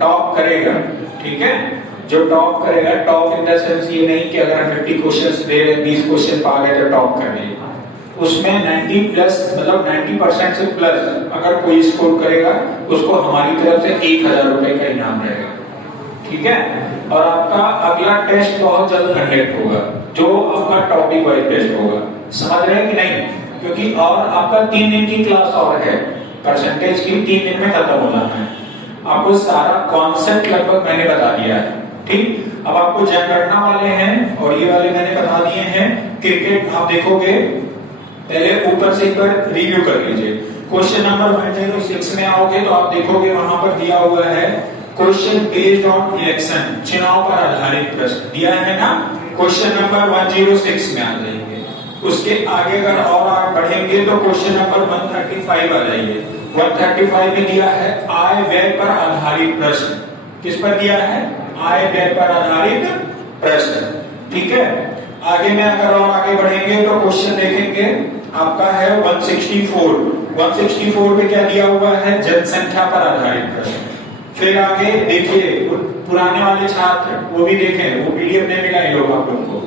Top करेगा, ठीक है, जो टॉप करेगा, टॉप इन द सेंस ये नहीं कि अगर 50 क्वेश्चंस दे रहे 20 क्वेश्चन पा गए तो टॉप कर लिए, उसमें 90 प्लस मतलब 90% से प्लस अगर कोई स्कोर करेगा उसको हमारी तरफ से 1000 रुपए का इनाम रहेगा, ठीक है। और आपका अगला टेस्ट बहुत जल्द कंडक्ट होगा जो आपका टॉपिक वाइज टेस्ट होगा, समझ रहे हैं कि नहीं, क्योंकि और आपका 3 दिन की क्लास और है, परसेंटेज की 3 दिन में खत्म होना है। आपको सारा कॉन्सेप्ट लगभग मैंने बता दिया है, ठीक। अब आपको जनगणना वाले हैं और ये वाले मैंने बता दिए हैं। क्रिकेट आप देखोगे, पहले ऊपर से एक बार रिव्यू कर लीजिए। क्वेश्चन नंबर 106 में आओगे तो आप देखोगे वहां पर दिया हुआ है क्वेश्चन बेस्ड ऑन इलेक्शन, चुनाव पर आधारित प्रश्न दिया है ना। क्वेश्चन नंबर 106 में आ जाएंगे। उसके आगे अगर और आगे बढ़ेंगे तो क्वेश्चन नंबर 135 आ जाएंगे। 135 में दिया है आय व्यय पर आधारित प्रश्न। किस पर दिया है? आय व्यय पर आधारित प्रश्न, ठीक है। आगे में अगर और आगे बढ़ेंगे तो क्वेश्चन देखेंगे आपका है 164। 164 में क्या दिया हुआ है? जनसंख्या पर आधारित प्रश्न। फिर आगे देखिए, पुराने वाले छात्र वो भी देखें, वो पीडीएफ नहीं मिला इन लोग आप लोग को,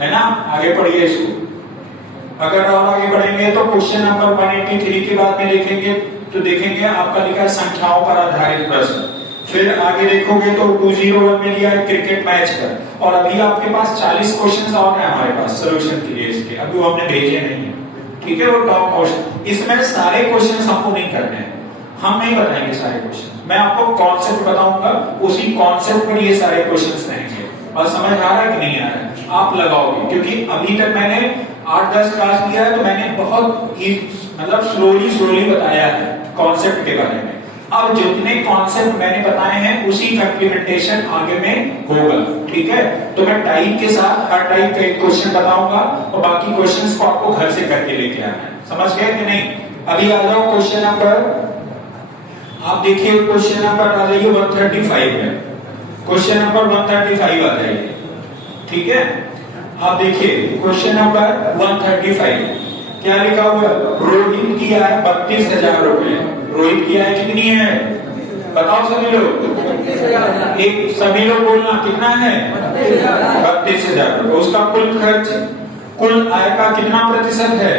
है ना। आगे पढ़िए इसको। अगर और आगे बढ़ेंगे तो क्वेश्चन नंबर 183 के बाद में देखेंगे तो देखेंगे आपका लिखा है संख्याओं पर आधारित प्रश्न। फिर आगे देखोगे तो 201 में दिया है क्रिकेट मैच पर। और अभी आपके पास 40 क्वेश्चंस और हैं हमारे पास सोल्यूशन के लिए इसके, अभी वो हमने भेजे नहीं है, ठीक है। वो टॉप क्वेश्चन, इसमें सारे क्वेश्चंस हमको नहीं करने हैं, हम नहीं बताएंगे सारे क्वेश्चन, मैं आपको कॉन्सेप्ट बताऊंगा, उसी कॉन्सेप्ट पर ये सारे क्वेश्चंस रहेंगे। और समझ आ रहा है कि नहीं आ रहा है? आप लगाओगे, क्योंकि अभी तक मैंने 8-10 क्लास लिया है तो मैंने बहुत मतलब स्लोली बताया है कॉन्सेप्ट के बारे में। अब जितने कॉन्सेप्ट मैंने बताए हैं उसी का इम्प्लीमेंटेशन आगे में होगा, ठीक है। तो मैं टाइप के साथ हर टाइप का एक क्वेश्चन बताऊंगा और बाकी क्वेश्चंस को आपको घर से करके लेके आना है, समझ गए कि नहीं। अभी आ जाओ क्वेश्चन नंबर, आप देखिए क्वेश्चन नंबर आ जाइए 135 में। क्वेश्चन नंबर 135 आ जाइए, ठीक है। आप देखिए क्वेश्चन नंबर 135 क्या लिखा हुआ? रोहित की आय 32,000 रुपए। रोहित की आय कितनी है बताओ सभी लोग, एक सभी लोग बोलना कितना है? 32,000 रुपए। उसका कुल खर्च, कुल आय का कितना प्रतिशत है?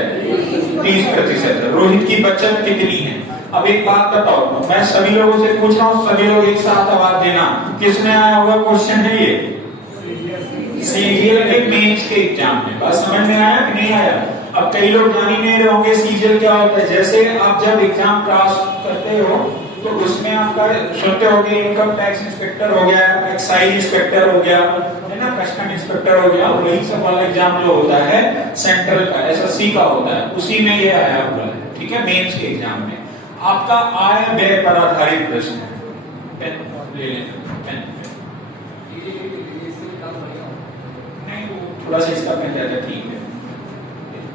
30% है। रोहित की बचत कितनी है? अब एक बात बताओ, मैं सभी लोगों से पूछ रहा हूँ, सभी लोग एक साथ आवाज देना, किसमें आया हुआ क्वेश्चन है ये? सीजीएल के मेंस के एग्जाम में। बात समझ में आया कि नहीं आया? अब कई लोग जान ही नहीं रहे होंगे सीजीएल क्या होता है। जैसे आप जब एग्जाम पास करते हो तो उसमें आपका सुनते होंगे इनकम टैक्स इंस्पेक्टर हो गया, एक्साइज इंस्पेक्टर हो गया, है ना, कस्टम इंस्पेक्टर हो गया, वही सब वाला एग्जाम जो होता है सेंट्रल का एसएससी का होता है, उसी में ये आया हुआ है, ठीक है। मेंस के एग्जाम में आपका आय व्यय पर आधारित प्रश्न है। पेन ले लेना, पेन नहीं, थोड़ा सा इसका पेन ज्यादा ठीक है,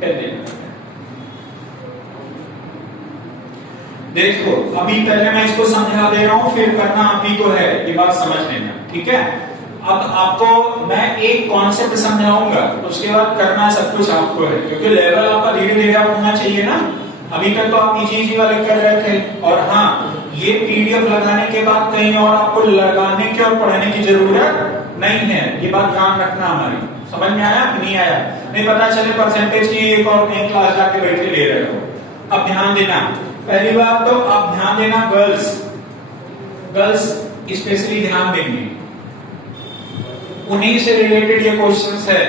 पेन ले लेना। देखो अभी पहले मैं इसको समझा दे रहा हूं, फिर करना आप ही को है, ये बात समझ लेना, ठीक है। अब आपको मैं एक कॉन्सेप्ट समझाऊंगा, उसके बाद करना सब कुछ आपको है, क्योंकि लेवल आपका धीरे धीरे आप होना चाहिए ना। अभी तक तो आप इजी वाले कर रहे थे। और हाँ, ये पीडीएफ लगाने के बाद कहीं और आपको लगाने की और पढ़ने की जरूरत नहीं है, ये बात ध्यान रखना हमारी। समझ में आया कि नहीं आया? नहीं पता चले परसेंटेज की एक और कहीं क्लास जाके बैठे ले रहे हो। अब ध्यान देना, पहली बात तो आप ध्यान देना, गर्ल्स स्पेशली ध्यान देंगे, उन्हीं से रिलेटेड ये क्वेश्चंस है।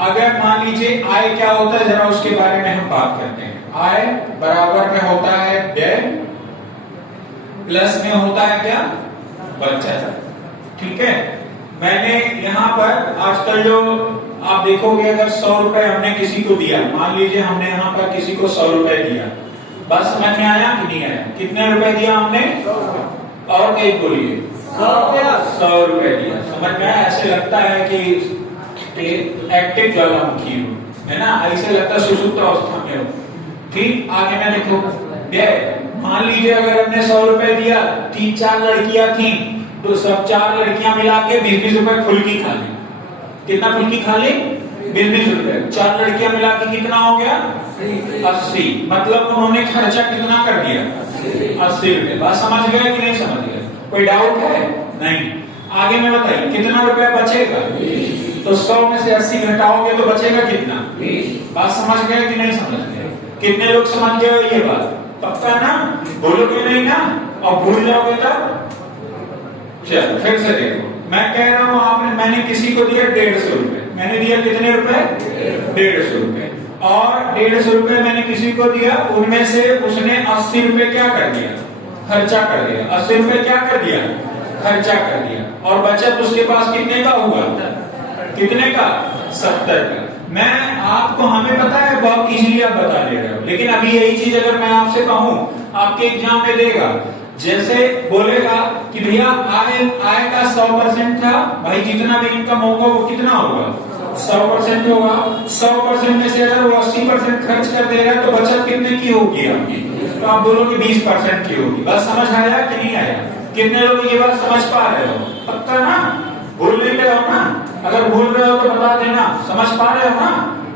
अगर मान लीजिए आय क्या होता है, जरा उसके बारे में हम बात करते हैं। आय बराबर में होता है व्यय, प्लस में होता है क्या? बचत, ठीक है। मैंने यहाँ पर आजकल जो आप देखोगे, अगर 100 रुपए हमने किसी को दिया, मान लीजिए हमने यहाँ पर किसी को 100 रुपए दिया, बस समझ में आया कि नहीं आया? कितने रुपए दिया हमने? और कहीं बोलिए, 100 रुपए दिया। समझ में आया? ऐसे लगता है कि एक्टिव ज्वालामुखी हो, है ना, ऐसे लगता है सुषुप्त अवस्था में हो, ठीक। आगे में देखो व्यय, मान लीजिए अगर हमने 100 रुपए दिया, 3-4 लड़कियां थी, तो सब 4 लड़कियां मिला के 20-20 रुपए फुल्की खा ली। कितना फुल्की खा ली? 20-20 रुपए। 4 लड़कियां मिला के कितना हो गया? 80। मतलब उन्होंने खर्चा कितना कर दिया? 80 रुपए। बात समझ गए कि नहीं समझ गए? कोई डाउट है? नहीं। आगे में बताइए कितना रुपया बचेगा? तो 100 में से 80 घटाओगे तो बचेगा कितना? बात समझ गए कि नहीं समझ गए? कितने लोग समझ गए ये बात? पक्का ना? बोलोगे नहीं ना? और भूल जाओगे तब? चलो फिर से देखो, मैं कह रहा हूं आपने, मैंने किसी को दिया 150 रुपए। मैंने दिया कितने रुपए? 150 रुपए। और 150 रुपए मैंने किसी को दिया, उनमें से उसने 80 रुपए क्या कर दिया? खर्चा कर दिया। 80 रुपए क्या कर दिया? खर्चा कर दिया। और बचत उसके पास कितने का हुआ? कितने का? 70 का। मैं आपको, हमें पता है बहुत इजीली आप बता दे रहे हो, लेकिन अभी यही चीज अगर मैं आपसे कहूं, आपके एग्जाम में देगा, जैसे बोलेगा कि भैया आय का 100% था, भाई जितना भी इनकम होगा वो कितना होगा? 100% होगा। 100% में से अगर वो 80% खर्च कर दे रहा है तो बचत कितने की होगी आपकी? तो आप बोलोगे 20% की होगी। बात समझ आया कि नहीं आया? कितने लोग ये बात समझ पा रहे हो? पक्का ना? भूल नहीं रहे हो ना? अगर भूल रहे हो तो बता देना। समझ पा रहे हो ना?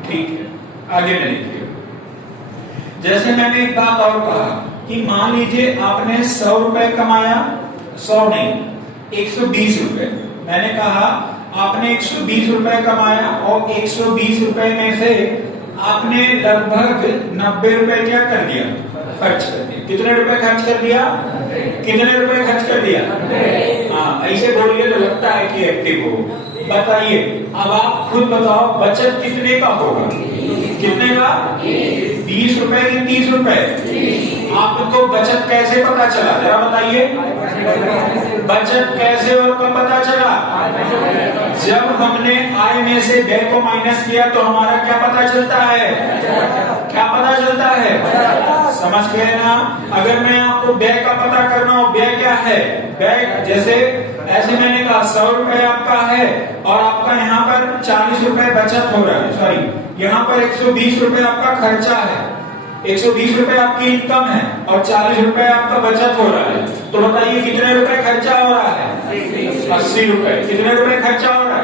ठीक है, आगे में देखिए। जैसे मैंने एक बात और कहा कि मान लीजिए आपने 100 रुपए कमाया, 100 नहीं 120 रुपए। मैंने कहा आपने 120 रुपए कमाया और 120 रुपए में से आपने लगभग 90 रुपए क्या कर दिया? खर्च कर दिया। कितने रुपए खर्च कर दिया? कितने रुपए खर्च कर दिया? हाँ, ऐसे बोलिए तो लगता है कि एक्टिव हो। बताइए, अब आप खुद बताओ बचत कितने का होगा? कितने का? 20 रुपए की 30 रुपए। आपको बचत कैसे पता चला? जरा बताइए, बचत कैसे और कब पता चला? जब हमने आय में से व्यय को माइनस किया तो हमारा क्या पता चलता है? क्या पता चलता है? समझ गए ना? अगर मैं आपको व्यय का पता करना हो, व्यय क्या है? व्यय जैसे ऐसे मैंने कहा 100 रुपए आपका है और आपका यहाँ पर 40 रुपए बचत हो रहा है, सॉरी यहाँ पर 120 रुपए आपका खर्चा है, 120 रुपए आपकी इनकम है और 40 रुपए आपका बचत हो रहा है। तो बताइए कितने रुपए खर्चा हो रहा है? 80 रुपए। कितने रुपए खर्चा हो रहा है?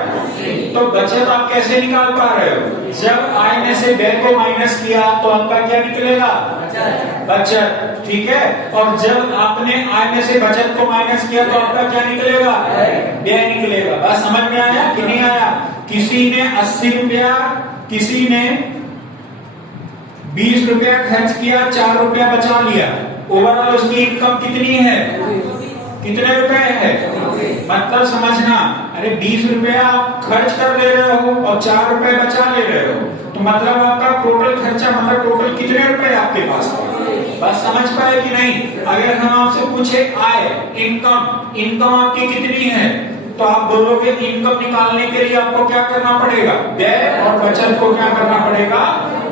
तो बचत आप कैसे निकाल पा रहे हो? जब आय में से व्यय को माइनस किया तो आपका क्या निकलेगा? बचत। ठीक है। और जब आपने आय में से बचत को माइनस किया तो आपका क्या निकलेगा? व्यय निकलेगा। बात समझ में आया कि नहीं आया? किसी ने 80 रुपया, किसी ने 20 रुपया खर्च किया, 4 रुपया बचा लिया। ओवरऑल उसकी इनकम कितनी है? कितने रुपए है? मतलब समझना, अरे 20 रुपया आप खर्च कर दे रहे हो और 4 रुपए बचा ले रहे हो, तो मतलब आपका टोटल खर्चा, मतलब टोटल कितने रुपए आपके पास है? बस समझ पाए कि नहीं? अगर हम आपसे पूछे आय, इनकम आपकी कितनी है, तो आप बोलोगे इनकम निकालने के लिए आपको क्या करना पड़ेगा? व्यय और बचत को क्या करना पड़ेगा?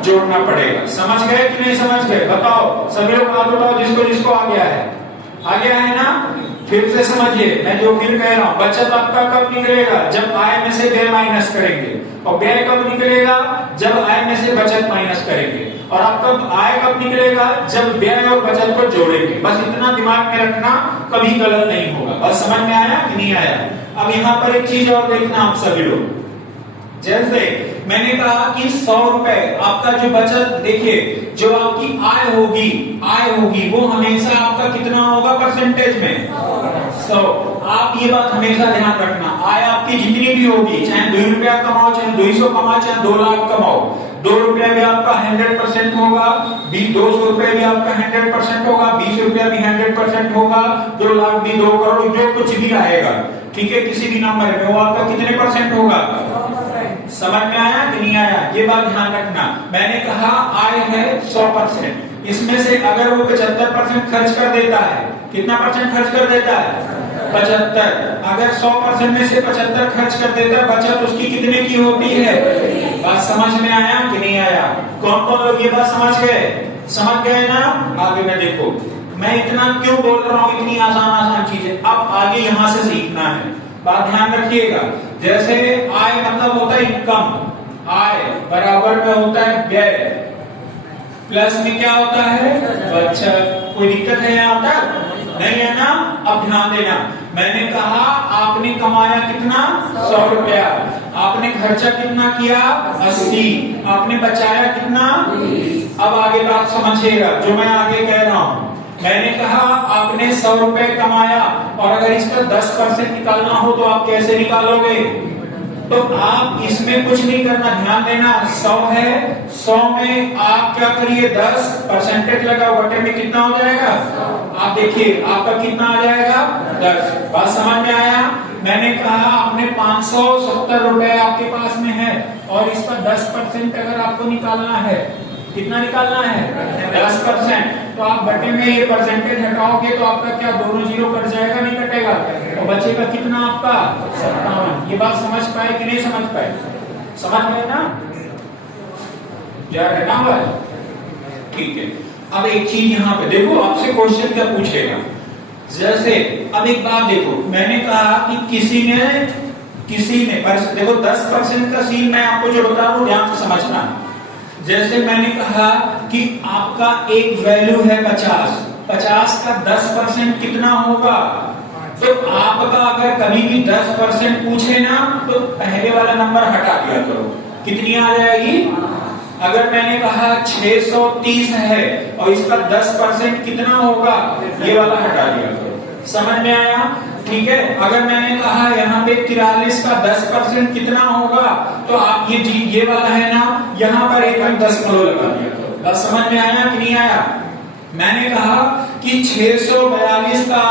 जोड़ना पड़ेगा। समझ गए कि नहीं समझ गए? बताओ सभी लोग, हाथ उठाओ जिसको जिसको आ गया है। आ गया है ना? फिर से समझिए, मैं जो फिर कह रहा हूं, बचत आपका कब निकलेगा? जब आय में से व्यय माइनस करेंगे। और व्यय कब निकलेगा? जब आय में से बचत माइनस करेंगे। और आपका आय कब निकलेगा? जब व्यय और बचत को जोड़ेंगे। बस इतना दिमाग में रखना, कभी गलत नहीं होगा। बस समझ में आया कि नहीं आया? अब यहाँ पर एक चीज और देखना आप सभी लोग, जैसे मैंने कहा कि 100 रुपए आपका जो बचत, देखिए जो आपकी आय होगी वो हमेशा आपका कितना होगा परसेंटेज में? 100। आप ये बात हमेशा ध्यान रखना, आय आपकी जितनी भी होगी, चाहे 2 रुपया कमाओ, चाहे 200 कमाओ, चाहे 2 लाख कमाओ, 2 रुपया भी आपका 100% होगा, 200 रुपए भी आपका 100% होगा, 20 रुपया भी 100% होगा, 2 लाख भी, 2 करोड़, जो कुछ भी आएगा, ठीक है, किसी भी नंबर में वो आपका कितने परसेंट होगा? समझ में आया कि नहीं आया? ये बात ध्यान रखना। मैंने कहा आय है 100%, इसमें से अगर वो 75% खर्च कर देता है, कितना परसेंट खर्च कर देता है? 75। अगर 100% में से 75 खर्च कर देता है, बचत उसकी कितने की होती है? बात समझ में आया कि नहीं आया? कौन कौन लोग ये बात समझ गए? समझ गए ना? आगे में देखो, मैं इतना क्यों बोल रहा हूँ, इतनी आसान चीजें अब आगे यहाँ से सीखना है। बात ध्यान रखिएगा, जैसे आय मतलब होता है इनकम, आय बराबर में होता है व्यय, प्लस में क्या होता है? बचत। कोई दिक्कत है यहाँ तक? नहीं है ना? अब ध्यान देना, मैंने कहा आपने कमाया कितना? 100 रुपया। आपने खर्चा कितना किया? 80। आपने बचाया कितना? अब आगे बात समझिएगा जो मैं आगे कह रहा हूं। मैंने कहा आपने 100 रुपए कमाया और अगर इसका 10% निकालना हो तो आप कैसे निकालोगे? तो आप इसमें कुछ नहीं करना, ध्यान देना 100 है, 100 में आप क्या करिए 10% लगा, बटे में कितना हो जाएगा? आप देखिए आपका कितना आ जाएगा 10। बात समझ में आया? मैंने कहा आपने 570 रुपए आपके पास में है और इसका 10% अगर आपको निकालना है, कितना निकालना है? 10%। तो आप बटे में ये परसेंटेज हटाओगे तो आपका क्या दोनों जीरो कट जाएगा, नहीं कटेगा? तो बचेगा कितना आपका 57। ये बात समझ पाए कि नहीं समझ पाए? समझ पाए ना? क्या रहना हुआ है? ठीक है। अब एक चीज यहाँ पे देखो, आपसे क्वेश्चन क्या पूछेगा। जैसे अब एक बात देखो, मैंने कहा कि किसी ने देखो 10% का सीन मैं आपको जो बता रहा हूं ध्यान से समझना। जैसे मैंने कहा कि आपका एक वैल्यू है 50 का 10% कितना होगा? तो आपका अगर कभी भी 10% पूछे ना तो पहले वाला नंबर हटा दिया करो। कितनी आ जाएगी? अगर मैंने कहा 630 है और इसका 10% कितना होगा, ये वाला हटा दिया करो। समझ में आया? ठीक है। अगर मैंने कहा यहाँ पे 43 का 10% कितना होगा, तो आप ये वाला है ना, यहाँ पर एक अंक 10 लगा दिया करो। बस समझ में आया कि नहीं आया? मैंने कहा कि 642 का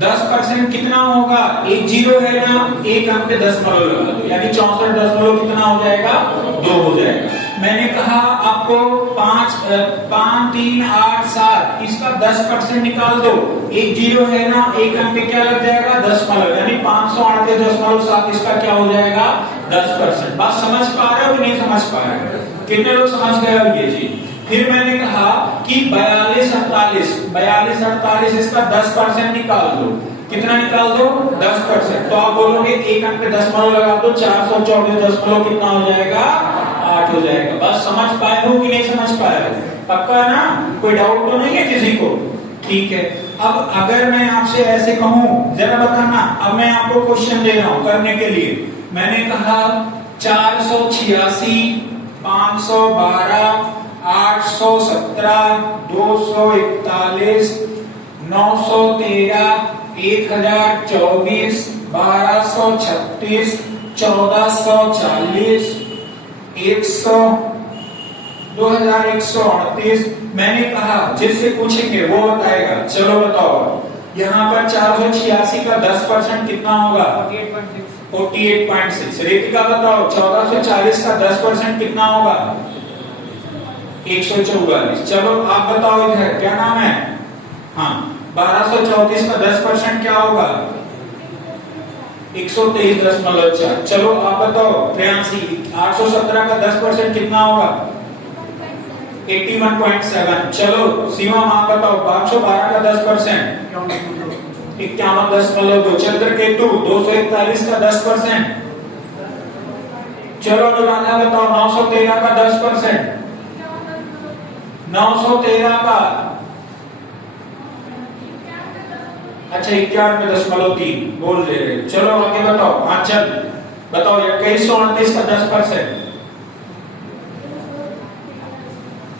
10% कितना होगा, एक जीरो है ना, एक अंक पे 10 लगा दो, यानी 64 कितना हो जाएगा, 2 हो जाएगा। मैंने कहा आपको 5 3 8 7 इसका 10% निकाल दो, एक जीरो है ना, एक अंक पे क्या लग जाएगा, 10 यानी 538.7 इसका क्या हो जाएगा, 10%। बात समझ पा रहे हो कि नहीं समझ पा रहे हो? कितने लोग समझ गए हो ये चीज? फिर मैंने कहा कि 42 48 इसका 10% निकाल दो, कितना निकाल दो, 10%। तो आप बोलोगे एक अंक पे 10 लगा दो, 424 कितना हो जाएगा, 8 हो जाएगा। बस समझ पाए हो कि नहीं समझ पाए हो? पक्का ना? कोई डाउट तो नहीं है किसी को? ठीक है। अब अगर मैं आपसे ऐसे कहूं, जरा बताना, अब मैं आपको क्वेश्चन दे रहा हूं करने के लिए। मैंने कहा 486 512 817 241 913 1024 1236 1440 100 2138। मैंने कहा जिससे पूछेंगे वो बताएगा। चलो बताओ, यहाँ पर 486 का 10% कितना होगा, 48.6। रेतिका बताओ 1440 का 10% कितना होगा, 144। चलो आप बताओ इधर क्या नाम है, हाँ 1234 का 10% क्या होगा, 123.4। चलो आप बताओ प्रियांशी 817 का 10% कितना होगा, 81.7। चलो शिवम आप बताओ 512 का 10% 51.2। चंद्रकेतु 241 का 10%। चलो अनुराधा बताओ 913 का 10%, 913 का अच्छा 91.3 बोल दे रहे। चलो आगे बताओ आंचल बताओ 2138 का 10%।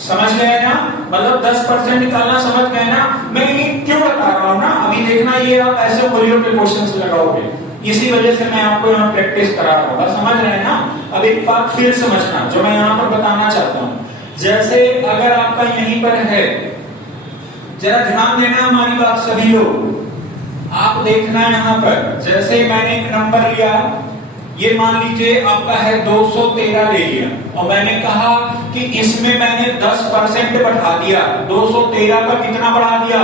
समझ गए ना? मतलब 10% निकालना समझ गए ना? मैं ये क्यों बता रहा हूं ना, अभी देखना ये आप ऐसे फोलियो के क्वेश्चंस लगाओगे, इसी वजह से मैं आपको यहाँ प्रैक्टिस करा रहा हूँ। समझ रहे हैं ना? अब एक बात फिर समझना जो मैं यहाँ पर बताना चाहता हूँ। जैसे अगर आपका यहीं पर है, जरा ध्यान देना हमारी बात सभी लोग, आप देखना यहाँ पर, जैसे मैंने एक नंबर लिया, ये मान लीजिए आपका है 213 ले लिया और मैंने कहा कि इसमें मैंने 10% बढ़ा दिया, 213 का कितना बढ़ा दिया,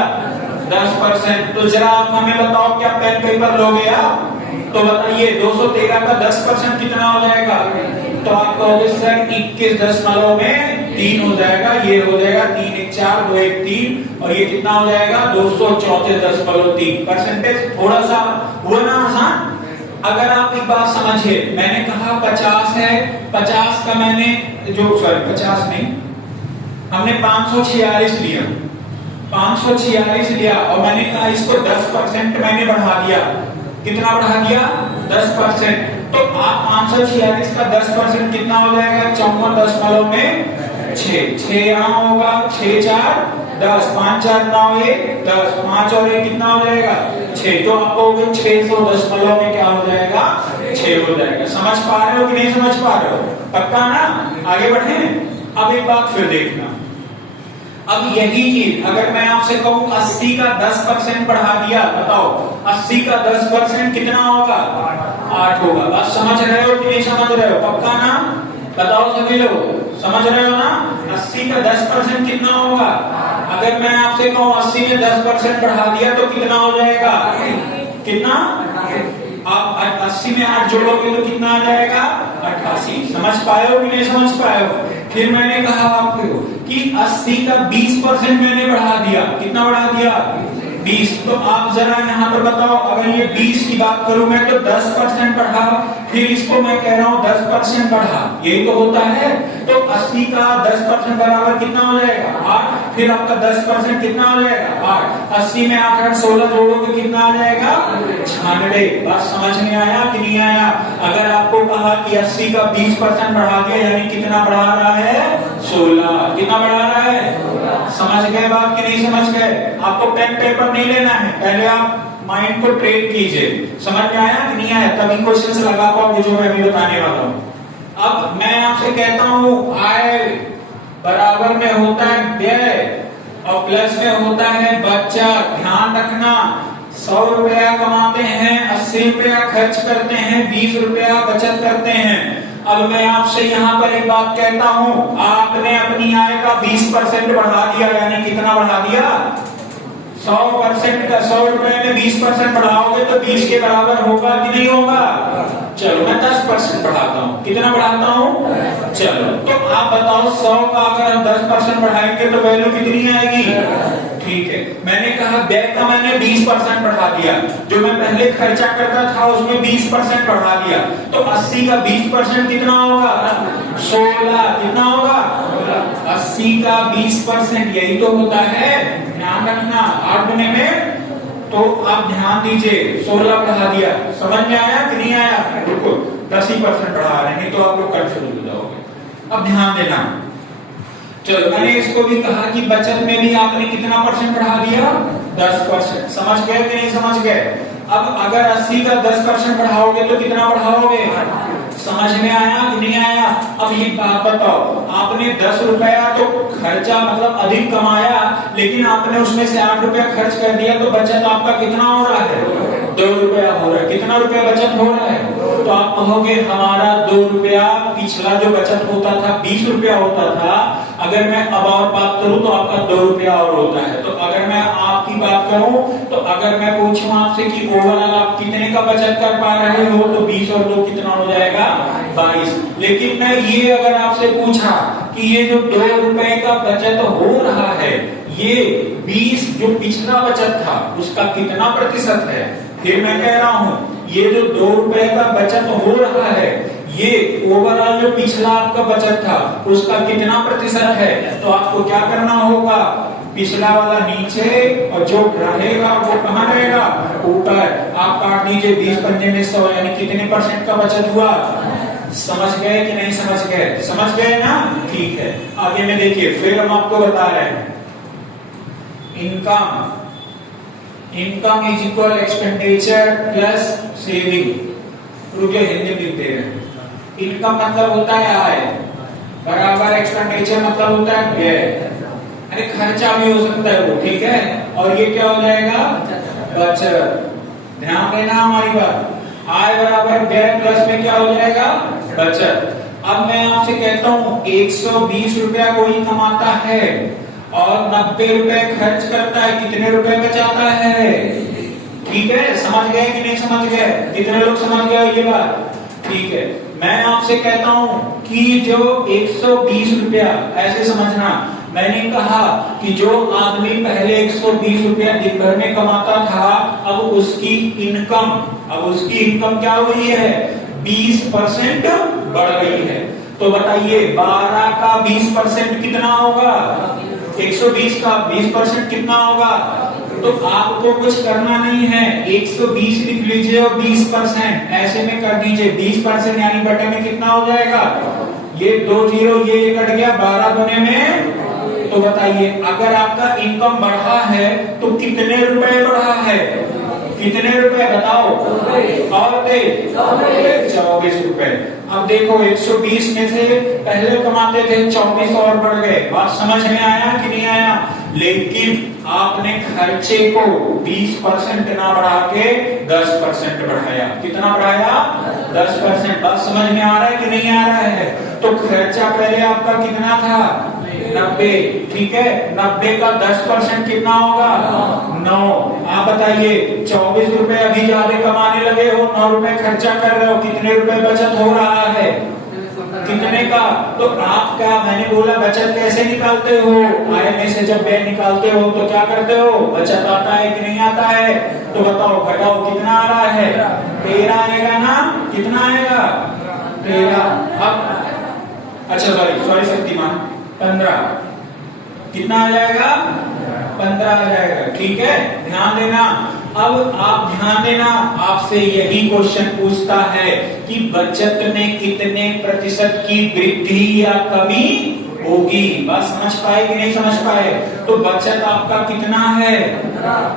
10%। तो जरा आप हमें बताओ क्या पेन पेपर लोगे आप? तो बताइए 213 का 10% कितना हो जाएगा? तो आप कहोगे सर 21.3 हो जाएगा, ये हो जाएगा 3 1 4 2 1 3 और ये कितना हो जाएगा 234.3 परसेंटेज। थोड़ा सा हुआ ना आसान? अगर आप एक बात समझिए, मैंने कहा 50 है, 50 का मैंने जो 50 नहीं, हमने 546 लिया, 546 लिया और मैंने कहा इसको 10% मैंने बढ़ा दिया। कितना बढ़ा दिया? 10%। तो आप 546 का 10% कितना हो जाएगा? 54.6। 6 यहाँ होगा, 6 4 10, 5 4 9 1 10, 5 और 1 कितना हो जाएगा 6। तो आप कहोगे 600 दशमलव में क्या हो जाएगा 6 हो जाएगा। समझ पा रहे हो कि नहीं समझ पा रहे हो? पक्का ना? आगे बढ़े। अब एक बात फिर देखना, अब यही चीज अगर मैं आपसे कहूं 80 का 10% बढ़ा दिया, बताओ 80 का 10% कितना होगा 8 होगा। बात समझ रहे हो कि नहीं समझ रहे हो? पक्का ना? बताओ सभी लोग, समझ रहे हो ना? 80 का 10% कितना होगा? अगर मैं आपसे कहूं 80 में 10% बढ़ा दिया तो कितना हो जाएगा? कितना? आप 80 में 8 जोड़ोगे तो कितना आ जाएगा 88। समझ पाए हो कि नहीं समझ पाए हो? फिर मैंने कहा आपको कि 80 का 20% मैंने बढ़ा दिया। कितना बढ़ा दिया 20। तो आप जरा यहाँ पर बताओ, अगर ये 20 की बात करूं मैं तो 10% बढ़ा, फिर इसको मैं कह रहा हूं 10% बढ़ा, यही तो होता है। तो 80 का 10% बराबर कितना हो जाएगा 8। फिर आपका 10% कितना हो जाएगा 8। 80 में 8 8 16 जोड़ोगे कितना आ जाएगा 96। बात समझ में आया कि नहीं आया? अगर आपको कहा कि 80 का 20% बढ़ा दिया यानी कितना बढ़ा रहा है 16। कितना बढ़ा रहा है? समझ गए बात कि नहीं समझ गए? आपको पेन पेपर नहीं लेना है, पहले आप माइंड को ट्रेन कीजिए। समझ में आया कि नहीं आया? तभी क्वेश्चंस लगा पाओगे जो मैं अभी बताने वाला हूं। अब मैं आपसे कहता हूं आय बराबर में होता है व्यय और प्लस में होता है बचत। ध्यान रखना, 100 रुपया कमाते हैं, 80 रुपया खर्च करते हैं, 20 रुपया बचत करते हैं। अब मैं आपसे यहाँ पर एक बात कहता हूँ, आपने अपनी आय का 20% बढ़ा दिया, यानी कितना बढ़ा दिया 100% का 100 रुपए में 20% बढ़ाओगे तो 20 के बराबर होगा कि नहीं होगा? चलो मैं 10% बढ़ाता हूँ। कितना बढ़ाता हूँ? चलो तो आप बताओ 100 का अगर हम 10% बढ़ाएंगे तो वैल्यू कितनी आएगी? ठीक है, मैंने कहा व्यय का मैंने 20% बढ़ा दिया, जो मैं पहले खर्चा करता था उसमें 20% बढ़ा दिया, तो 80 का 20% कितना होगा 16। कितना होगा 80 का 20%, यही तो होता है। ध्यान रखना 8 गुने में, तो आप ध्यान दीजिए 16 बढ़ा दिया। समझ में आया कि नहीं आया? बिल्कुल 10% बढ़ा रहे, नहीं तो आप लोग कंफ्यूज हो जाओगे। अब ध्यान देना, चलो मैंने इसको भी कहा कि बचत में भी आपने कितना परसेंट बढ़ा दिया 10%। समझ गए कि नहीं समझ गए? अब अगर 80 का 10% बढ़ाओगे तो कितना बढ़ाओगे? समझ में आया कि नहीं आया? अब ये बात बताओ, आपने 10 रुपया तो खर्चा मतलब अधिक कमाया, लेकिन आपने उसमें से 8 रुपया खर्च कर दिया, तो बचत आपका कितना हो रहा है 2 रुपया हो रहा है। कितना रुपया बचत हो रहा है? तो आप कहोगे हमारा 2 रुपया, पिछला जो बचत होता था 20 रुपया होता था, अगर मैं अब और बात करूं तो आपका 2 रुपया और होता है। तो अगर मैं आपकी बात करूं तो अगर मैं पूछूं आपसे कि ओवरऑल आप कितने का बचत कर पा रहे हो, तो 20 और 2 कितना हो जाएगा 22। लेकिन मैं ये अगर आपसे पूछा कि ये जो 2 रुपए का बचत हो रहा है, ये 20 जो पिछला बचत था उसका कितना प्रतिशत है? फिर मैं कह रहा हूं ये जो 2 रुपए का बचत हो रहा है, ये ओवरऑल जो पिछला आपका बचत था उसका कितना प्रतिशत है? तो आपको क्या करना होगा, पिछला वाला नीचे और जो रहेगा वो कहाँ रहेगा ऊपर। आप काट दीजिए 20 पंजे में 100, यानी कितने परसेंट का बचत हुआ? समझ गए कि नहीं समझ गए? समझ गए ना? ठीक है, आगे में देखिए, फिर हम आपको बता रहे हैं income is equal expenditure plus saving. रुके हिंदी में लिखते हैं। इनकम मतलब होता है आय, बराबर एक्सपेंडिचर मतलब होता है व्यय, अरे खर्चा भी हो सकता है वो, ठीक है। और ये क्या हो जाएगा बचत। ध्यान देना हमारी बात, आय बराबर व्यय प्लस में क्या हो जाएगा बचत। अब मैं आपसे कहता हूं 120 रुपया कोई कमाता है और 90 रुपए खर्च करता है, कितने रुपए बचाता है? ठीक है, समझ गए कि नहीं समझ गए? कितने लोग समझ गए ये बात? ठीक है, मैं आपसे कहता हूं कि जो 120 रुपया, ऐसे समझना, मैंने कहा कि जो आदमी पहले 120 रुपया दिन भर में कमाता था, अब उसकी इनकम क्या हुई है 20% बढ़ गई है। तो बताइए 12 का 20% कितना होगा? 120 का 20% कितना होगा? तो आपको कुछ करना नहीं है, 120 लिख लीजिए और 20% ऐसे में कर दीजिए। 20% यानी बटे में कितना हो जाएगा? ये 2 जीरो ये कट गया, 12 गुने में, तो तो बताइए अगर आपका इनकम बढ़ा है तो कितने रुपए बढ़ा है, कितने रुपए बताओ, और 24 रुपए। अब देखो 120 में से पहले कमाते थे 24 और बढ़ गए, बात समझ में आया कि नहीं आया। लेकिन आपने खर्चे को 20% ना बढ़ा के 10% बढ़ाया। कितना बढ़ाया, 10%। बात समझ में आ रहा है कि नहीं आ रहा है। तो खर्चा पहले आपका कितना था, 90, ठीक है। 90 का 10% कितना होगा, 9। आप बताइए 24 रुपए अभी ज्यादा कमाने लगे हो, 9 रुपए खर्चा कर रहे हो, कितने रुपए बचत हो रहा है, कितने का। तो आप क्या, मैंने बोला बचत कैसे निकालते हो, आय में से जब व्यय निकालते हो तो क्या करते हो, बचत आता है कि नहीं आता है। तो बताओ घटाओ कितना आ रहा है, 13 आएगा ना, कितना आएगा 13। अब अच्छा सॉरी शक्तिमान 15, कितना आ जाएगा 15 आ जाएगा, ठीक है। ध्यान देना, अब आप ध्यान देना, आपसे यही क्वेश्चन पूछता है कि बचत में कितने प्रतिशत की वृद्धि या कमी होगी। बात समझ पाए कि नहीं समझ पाए। तो बचत आपका कितना है,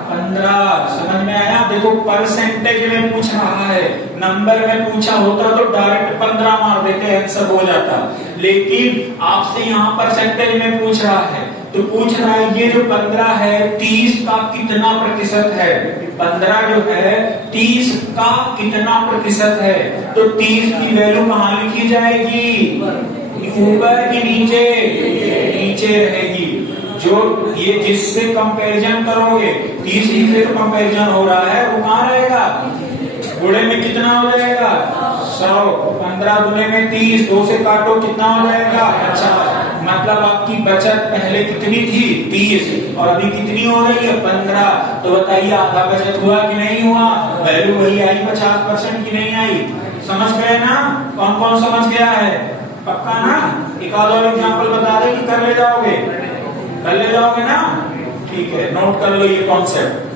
15। समझ में आया। देखो परसेंटेज में पूछ रहा है, नंबर में पूछा होता तो डायरेक्ट 15 मार देते, आंसर हो जाता। लेकिन आपसे यहाँ परसेंटेज में पूछ रहा है, तो पूछ रहा है ये जो 15 है 30 का कितना प्रतिशत है। 15 जो है 30 का कितना प्रतिशत है। तो 30 की वैल्यू कहाँ लिखी जाएगी, ऊपर की नीचे, नीचे रहेगी। जो ये जिससे कंपैरिजन करोगे, 30 से तो कंपैरिजन हो रहा है, वो कहाँ रहेगा, गुणे में कितना हो जाएगा 100। 15 गुणे में 30, 2 से काटो कितना हो जाएगा, अच्छा। मतलब आपकी बचत पहले कितनी थी 30 और अभी कितनी हो रही है 15। तो बताइए आधा बचत हुआ कि नहीं हुआ, वैल्यू वही आई 50% की नहीं आई। समझ गए ना, कौन कौन समझ गया है, पक्का ना। एक और एग्जाम्पल बता दे कि कर ले जाओगे, कर ले जाओगे ना, ठीक है। नोट कर लो ये कॉन्सेप्ट।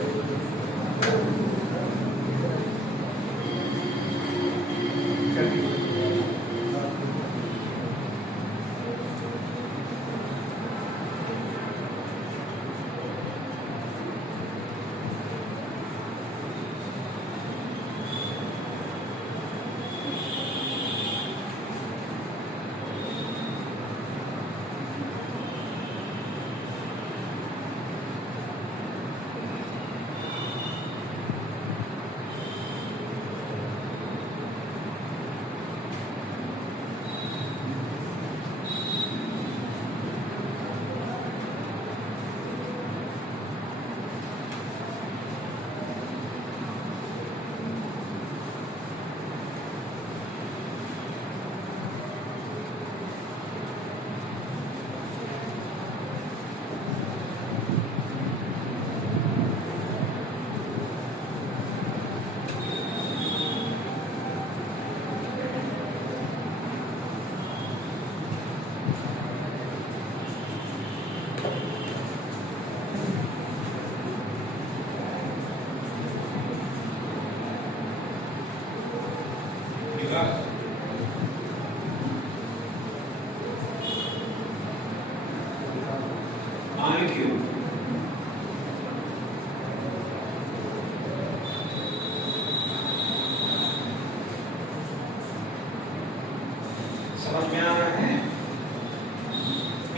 समझ में आ रहा है।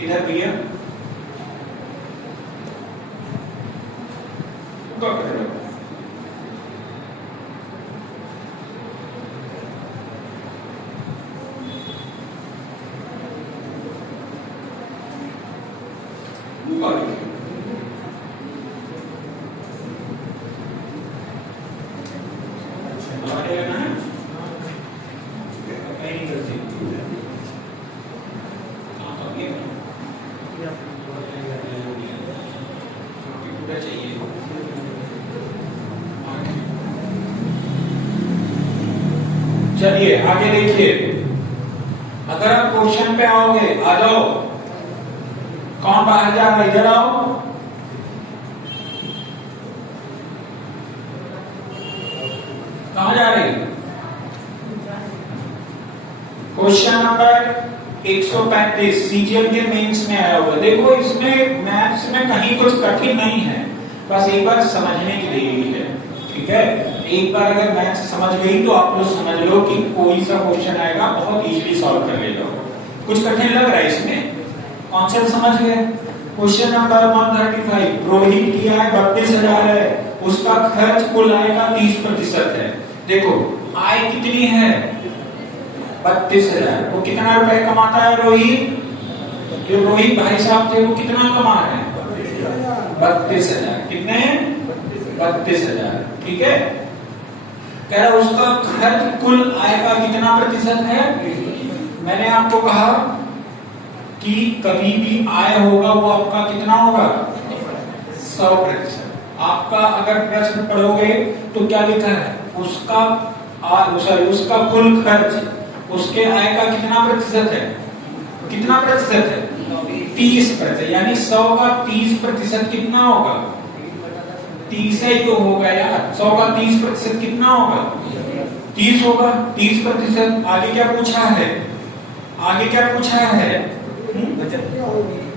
इधर भैया चलिए आगे देखिए। अगर आप क्वेश्चन पे आओगे, आ जाओ। कौन बाहर जा रहा है, इधर आओ। कहां जा रही? क्वेश्चन नंबर 135 सीजीएल के मेंस में आया हुआ। देखो इसमें मैथ्स में कहीं कुछ कठिन नहीं है, बस एक बार समझने के लिए ही है, ठीक है। एक बार अगर मैथ्स समझ गई तो आप लोग समझ लो कि कोई सा क्वेश्चन आएगा बहुत इजीली सॉल्व कर लेगा। कुछ कठिन लग रहा है इसमें, कॉन्सेप्ट समझ गए। क्वेश्चन नंबर 135, रोहित की आय 32,000 है, उसका खर्च कुल आय का 30% है। देखो आय कितनी है 32,000, वो कितना रुपए कमाता है रोहित? जो रोहित भाई साहब थे वो कितना कमा रहे हैं? 32,000। कितने? 32,000, ठीक है। कह रहा उसका खर्च कुल आय का कितना प्रतिशत है? मैंने आपको कहा कि कभी भी आय होगा वो आपका कितना होगा? 100%। आपका अगर प्रश्न पढ़ोगे तो क्या लिखा है? उसका कुल खर्च उसके आय का कितना प्रतिशत है? कितना प्रतिशत है? 30%। यानी 100 का 30% कितना होगा? 30 ही तो होगा यार। 100 का 30% कितना होगा? 30 होगा। 30%। आगे क्या पूछा है? आगे क्या पूछा है?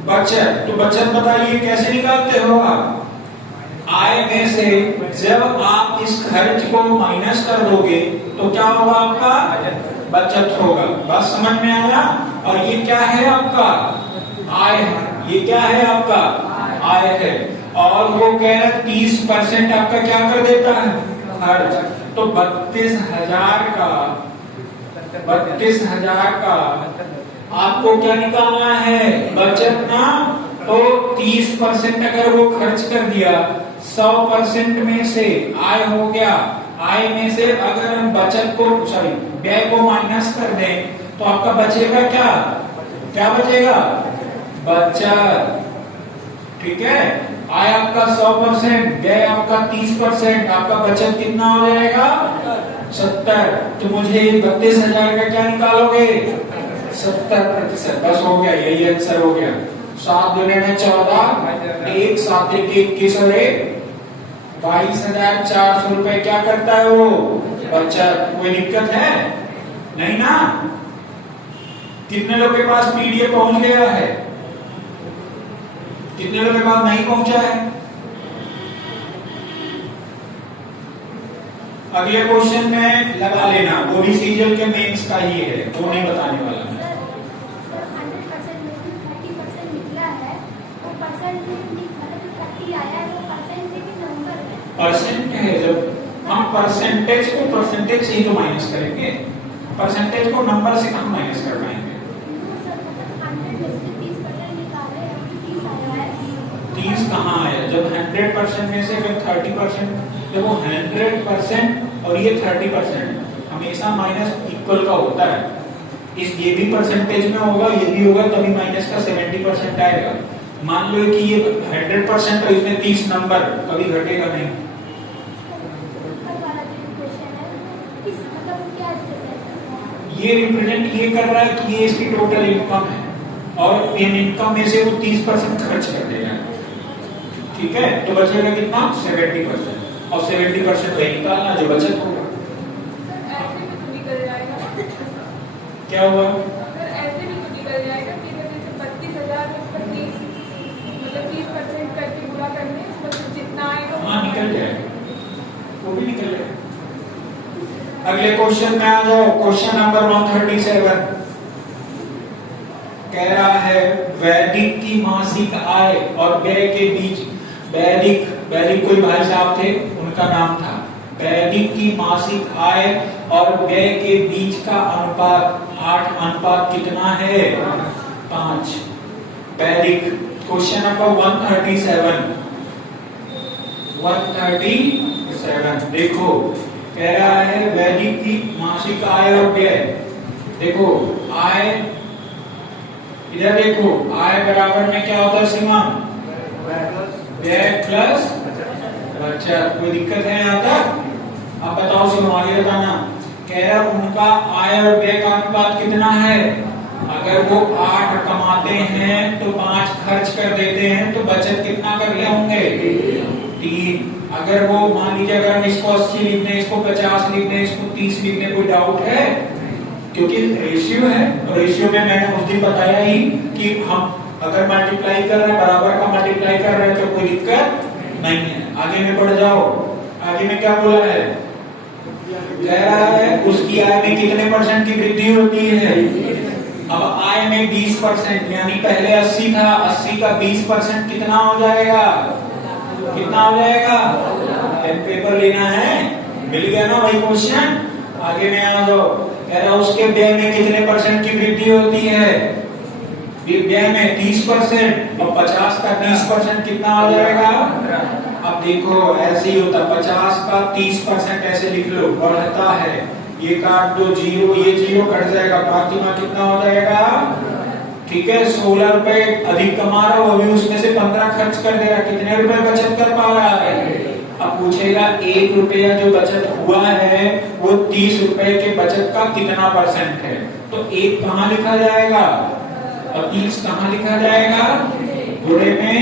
बचत। तो बचत बताइए कैसे निकालते हो आप? आय में से जब आप इस खर्च को माइनस कर दोगे तो क्या होगा? आपका बचत होगा। बात समझ में आया? और ये क्या है आपका? आय है। ये क्या है आपका? आय है। और वो कह रहा 30% आपका क्या कर देता है? खर्च। तो 32,000 का आपको क्या निकालना है? बचत ना। तो 30% अगर वो खर्च कर दिया, 100% में से आय हो गया। आय में से अगर हम बचत को व्यय को माइनस कर दें तो आपका बचेगा क्या? क्या बचेगा? बचत, ठीक है। आय आपका 100%, व्यय आपका 30%, आपका बचत कितना हो जाएगा? 70। तो मुझे 32,000 का क्या निकालोगे? 70%। बस हो गया, यही आंसर हो गया। 7 दूने में 14, 1 7 1 21 और 22,400 रुपए क्या करता है वो? बचत। कोई दिक्कत है? नहीं ना? कितने लोग के पास पीडीएफ पहुंच गया है? कितने लोग के पास नहीं पहुंचा है? अगले क्वेश्चन में लगा लेना, वो भी सीजीएल के मेंस का ही है, वो नहीं बताने वाला मैं। परसेंट है। जब हम परसेंटेज को परसेंटेज से ही तो माइनस करेंगे, परसेंटेज को नंबर से कहाँ माइनस कर पाएंगे? 30 कहाँ आया? जब 100% में से अगर 30%, जब वो 100% और ये 30% हमेशा माइनस इक्वल का होता है। ये भी परसेंटेज में होगा, ये भी होगा, तभी माइनस का 70% आएगा। मान लो कि ये 100% और इसमें 30 नंबर, कभी घटेगा नहीं। ये रिप्रेजेंट ये कर रहा है कि ये इसकी टोटल इनकम है और इन इनकम में से वो 30% खर्च कर देगा, ठीक है। तो बचेगा कितना? 70%। और 70% वही निकालना जो बचत होगा। क्या हुआ? ऐसे भी तो निकल जाएगा कि जैसे 32,000 उसका 30 मतलब 30% करके पूरा करने मतलब जितना आएगा। हाँ निकल जाएगा, वो भी निकल जाएगा। अगले क्वेश्चन में आ जाओ। क्वेश्चन नंबर 137 कह रहा है वैदिक की मासिक आय और व्यय के बीच, वैदिक कोई भाई साहब थे, उनका नाम था। वैदिक की मासिक आय और व्यय के बीच का अनुपात 8 अनुपात कितना है? 5। वैदिक। क्वेश्चन नंबर 137 देखो, कह रहा है वैदिक की मासिक आय और व्यय। देखो आय, इधर देखो आय बराबर में क्या होता है सीमा? व्यय प्लस बचत। कोई दिक्कत है यहाँ तक? अब बताओ सीमा, आगे बताना। कह रहा उनका आय और व्यय का अनुपात कितना है? अगर वो 8 कमाते हैं तो 5 खर्च कर देते हैं तो बचत कितना कर ले होंगे? 3। अगर वो मान लीजिए अगर हम इसको 80 लिख दें, इसको 50 लिख दें, इसको 30 लिख दें, कोई डाउट है? क्योंकि रेशियो है, और रेशियो में मैंने उस दिन बताया ही कि हम अगर मल्टीप्लाई कर रहे हैं, बराबर का मल्टीप्लाई कर रहे हैं तो कोई दिक्कत नहीं है। आगे में बढ़ जाओ, आगे में क्या बोला है, कह रहा है उसकी आय में कितने परसेंट की वृद्धि होती है। अब आय में 20%, यानी पहले 80 था, 80 का 20% कितना हो जाएगा, कितना हो जाएगा। पेन पेपर लेना है, मिल गया ना भाई क्वेश्चन। आगे में आ जाओ, कह रहा उसके व्यय में कितने परसेंट की वृद्धि होती है, व्यय में 30%, और 50 का 30% कितना हो जाएगा। अब देखो ऐसे ही होता, 50 का 30% ऐसे लिख लो, बढ़ता है, ये काट दो जीरो, ये जीरो कट जाएगा, बाकी में कितना हो जाएगा। ठीक है, 16 रुपए अधिक कमा रहा हो, अभी उसमें से 15 खर्च कर दे रहा, कितने रुपए बचत कर पा रहा है। अब पूछेगा 1 रुपया जो बचत हुआ है वो 30 रुपए के बचत का कितना परसेंट है, तो 1 कहाँ लिखा जाएगा और 30 कहाँ लिखा जाएगा, गुणे में।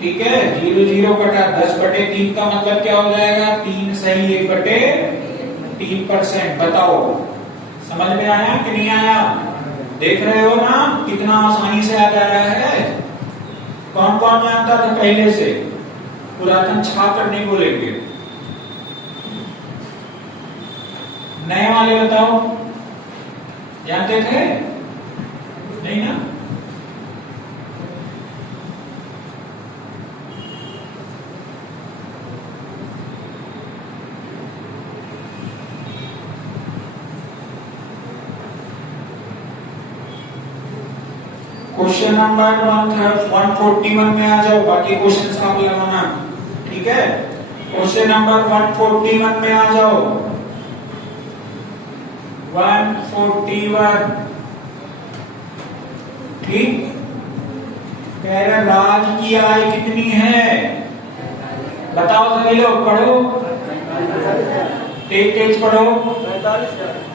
ठीक है, 0 0 कटा, 10/3 का मतलब क्या हो जाएगा, 3 सही 1/3%। बताओ समझ में आया कि नहीं आया, देख रहे हो ना कितना आसानी से आ जा रहा है। कौन कौन जानता था पहले से, पुरातन छात्र नहीं बोलेंगे, नए वाले बताओ, जानते थे नहीं ना। क्वेश्चन नंबर 141 में आ जाओ, बाकी क्वेश्चन आप लगाना। ठीक है, क्वेश्चन नंबर 141 में आ जाओ। 141 ठीक, कह रहे राज की आय कितनी है, बताओ सभी लोग, पढ़ो तेज तेज पढ़ो।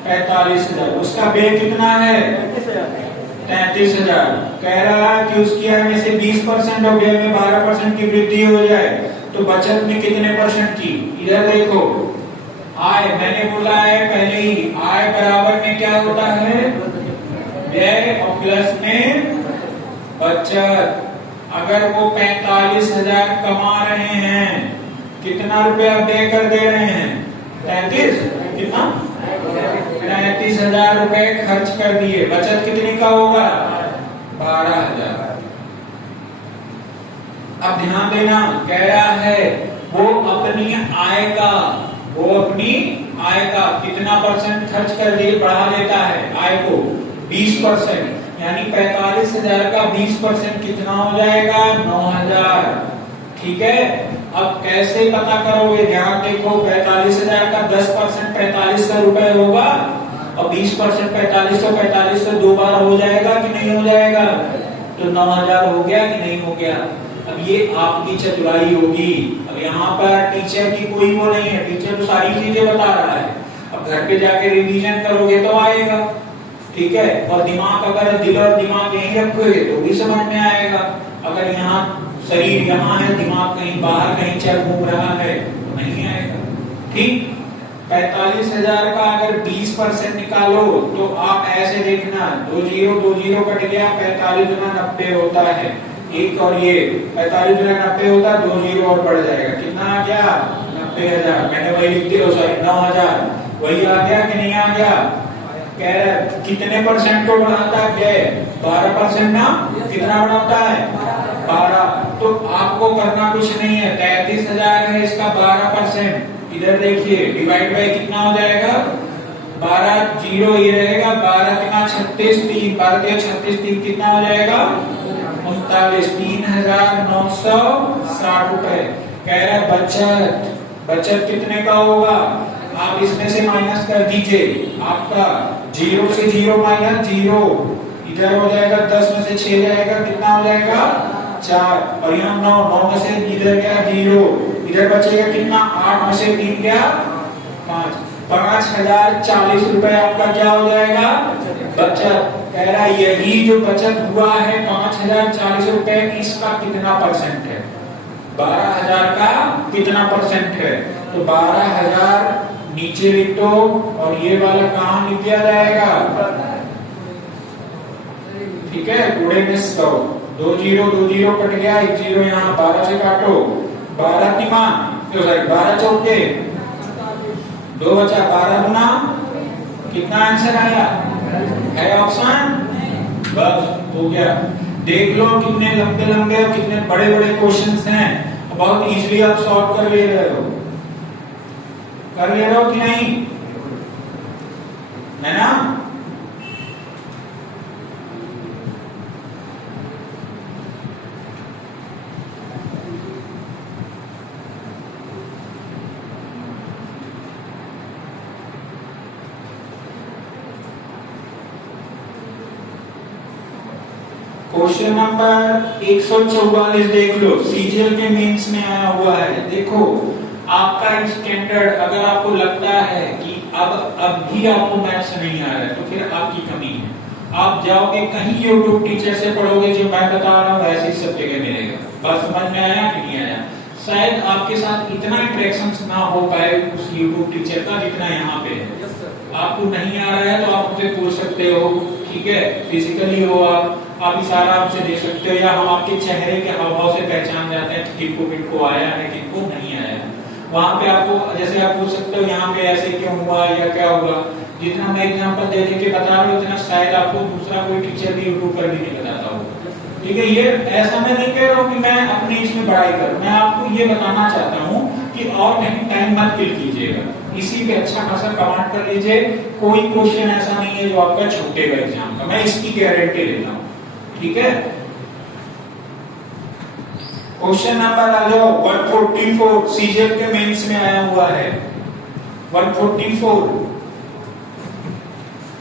45,000। उसका व्यय कितना है, 33,000। कह रहा है कि उसकी आय में से 20% और व्यय में 12% की वृद्धि हो जाए तो बचत में कितने परसेंट की। इधर देखो, आय मैंने बोला है पहले ही, आय बराबर में क्या होता है, व्यय और प्लस में बचत। अगर वो 45,000 कमा रहे हैं, कितना रुपया व्यय कर दे रहे हैं, 33, कितना 33,000 रुपए खर्च कर दिए, बचत कितने का होगा, 12,000। अब ध्यान देना, कह रहा है वो अपनी आय का कितना परसेंट खर्च कर दिए, बढ़ा देता है आय को 20%, यानी 45,000 का 20% कितना हो जाएगा, 9,000। ठीक है, अब कैसे पता करोगे, ध्यान देखो, 45,000 का 10% 4500 रुपए होगा, और 20% 4500 दो बार हो जाएगा कि नहीं हो जाएगा, तो 9,000 हो गया कि नहीं हो गया। अब ये आपकी चतुराई होगी। अब यहाँ पर टीचर की कोई वो नहीं है, टीचर तो सारी चीजें बता रहा है, अब घर पे जाके रिवीजन करोगे तो आएगा। ठीक है, और दिमाग, अगर दिल और दिमाग यहीं रखोगे तो भी समझ में आएगा। अगर यहाँ शरीर यहाँ है, दिमाग कहीं बाहर कहीं चल घूम रहा है तो नहीं आएगा। ठीक, 45,000 का अगर 20% निकालो तो आप ऐसे देखना, 2 0 कट गया, 45 गुना 90 होता है, एक और ये 45 गुना 90 होता है, 2 0 और बढ़ जाएगा, कितना आ गया, 90,000। मैंने वही लिख दिया, सॉरी 9,000, वही आ गया कि नहीं आ गया। कह रहा कितने परसेंट को बढ़ाता है व्यय, 12% ना, कितना बढ़ाता है, 12। तो आपको करना कुछ नहीं है, 33,000 है, इसका 12%, इधर देखिए डिवाइड बाय कितना हो जाएगा, 12 0 ये रहेगा, 12 3 36, 3 12 36, 3 कितना हो जाएगा, 39, 3,960 रुपए। कह रहा है बचत कितने का होगा, आप इसमें से माइनस कर दीजिए, आपका 0 से 0 माइनस 0, इधर हो जाएगा 10 में से 6 जाएगा, कितना हो जाएगा, 4, और यहाँ 9 में से इधर गया 0, इधर बचेगा कितना, 8 में से 3 गया 5, 5,040 रुपए आपका क्या हो जाएगा, बचत। कह रहा है यही जो बचत हुआ है 5,040 रुपए, इसका कितना परसेंट है, 12,000 का कितना परसेंट है, तो 12,000 नीचे लिख दो और ये वाला कहाँ लिख दिया जाएगा, ठीक है। गुणे में 100, 2 जीरो कट गया, 1 जीरो यहाँ, 12 से काटो, 12 तिमा, सॉरी 12 चौके 2 बचा, 12 गुना कितना आंसर आया है ऑप्शन, बस हो गया। देख लो कितने लंबे लंबे और कितने बड़े बड़े क्वेश्चंस हैं, बहुत इजीली आप सॉल्व कर ले रहे हो कि नहीं, है ना। क्वेश्चन नंबर 144 देख लो, सीजीएल के मेंस में आया हुआ है। देखो आपका स्टैंडर्ड, अगर आपको लगता है कि अब भी आपको मैथ्स नहीं आ रहा है तो फिर आपकी कमी है। आप जाओगे कहीं यूट्यूब टीचर से पढ़ोगे, जो मैं बता रहा हूँ वैसे ही सब जगह मिलेगा। बात समझ में आया कि नहीं आया? शायद आपके साथ इतना इंटरेक्शन ना हो पाए उस यूट्यूब टीचर का जितना यहाँ पे है। आपको नहीं आ रहा है तो आप मुझे पूछ सकते हो, ठीक है, फिजिकली हो आप इशारा हमसे दे सकते हो, या हम आपके चेहरे के हाव से पहचान जाते हैं कि किनको आया है किनको नहीं आया। वहां पे आपको जैसे आप पूछ सकते हो यहाँ पे ऐसे क्यों हुआ या क्या हुआ, जितना मैं एग्जांपल दे के बता रहा हूँ उतना शायद आपको दूसरा कोई टीचर भी यूट्यूब पर भी नहीं बताता होगा, ठीक है। ये ऐसा मैं नहीं कह रहा हूँ कि मैं अपनी इसमें पढ़ाई करूँ, मैं आपको ये बताना चाहता हूँ कि और कहीं टाइम मत किल कीजिएगा, इसी पे अच्छा खासा कमांड कर लीजिए। कोई क्वेश्चन ऐसा नहीं है जो आपका छूटेगा एग्जाम का, मैं इसकी गारंटी लेता हूँ, ठीक है। क्वेश्चन नंबर आ जाओ 144, सीजीएल के मेंस में आया हुआ है 144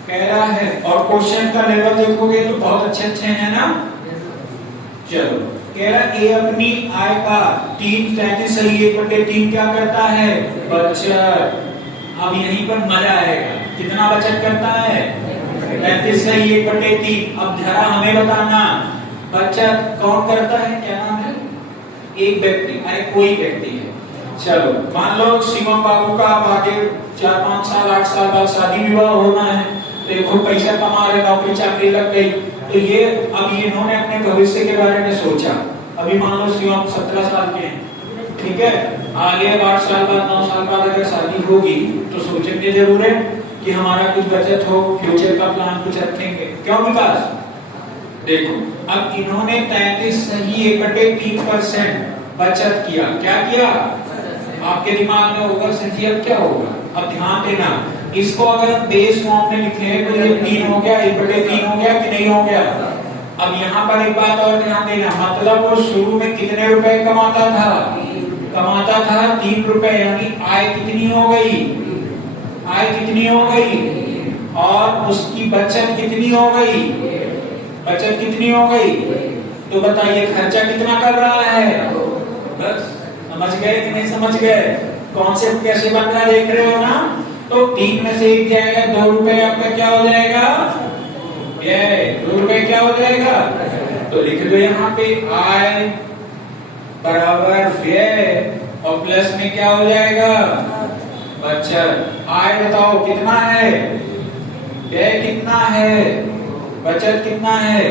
कह रहा है, और क्वेश्चन का लेवल देखोगे तो बहुत अच्छे हैं ना। चलो कह रहा ए अपनी आय का 3 33 सही 1/3 क्या करता है, बचत। अब यहीं पर मजा आएगा, कितना बचत करता है 33 सही 1/3। अब जरा हमें बताना बचत कौन करता है, क्या नाम है, एक व्यक्ति, अरे कोई व्यक्ति है। चलो मान लो शिवम बाबू का अब आगे 4-5 साल 8 साल बाद शादी विवाह होना है, देखो पैसा कमा रहे, नौकरी चाकरी लग गई, तो ये अब इन्होंने अपने भविष्य के बारे में सोचा। अभी मान लो शिवम 17 साल के हैं, ठीक है, आगे 8 साल बाद 9 साल बाद अगर शादी होगी तो सोचेंगे जरूर है कि हमारा कुछ बचत हो, फ्यूचर का प्लान कुछ रखेंगे, क्यों विकास। देखो अब इन्होंने 33 सही 1/3% बचत किया, क्या किया, आपके दिमाग में होगा सर जी अब क्या होगा। अब ध्यान देना, इसको अगर हम बेस फॉर्म में लिखे तो ये 3 हो गया, 1/3 हो गया कि नहीं हो गया। अब यहाँ पर एक बात और ध्यान देना, मतलब वो शुरू में कितने रुपए कमाता था 3 रुपए, यानी आय कितनी हो गई, आय कितनी हो गई, और उसकी बचत कितनी हो गई, बचत कितनी हो गई। तो बताइए खर्चा कितना कर रहा है, बस समझ गए कि नहीं समझ गए, कॉन्सेप्ट कैसे बन रहा देख रहे हो ना। तो 3 में से 1 जाएगा, 2 रुपए आपका क्या हो जाएगा, ये 2 रुपए क्या हो जाएगा, तो लिख दो यहाँ पे आय बराबर व्यय, और प्लस में क्या हो जाएगा, बचत। आय बताओ कितना है, व्यय कितना है, बचत कितना है।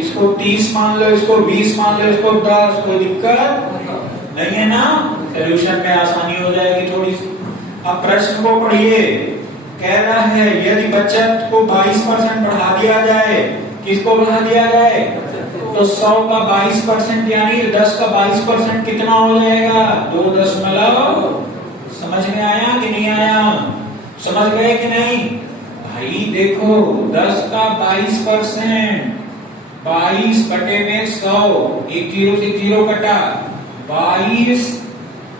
इसको 30 मान लो, इसको 20 मान लो, इसको 10, कोई दिक्कत नहीं है ना, सोल्यूशन में आसानी हो जाएगी थोड़ी सी। अब प्रश्न को पढ़िए, कह रहा है यदि बचत को 22% बढ़ा दिया जाए, किसको बढ़ा दिया जाए, तो 100 का 22% यानी 10 का 22% कितना हो जाएगा, 2 समझ में आया कि नहीं आया, समझ गए कि नहीं भाई। देखो 10 का 22%, 22 बटे में 100, एक जीरो से जीरो कटा, 22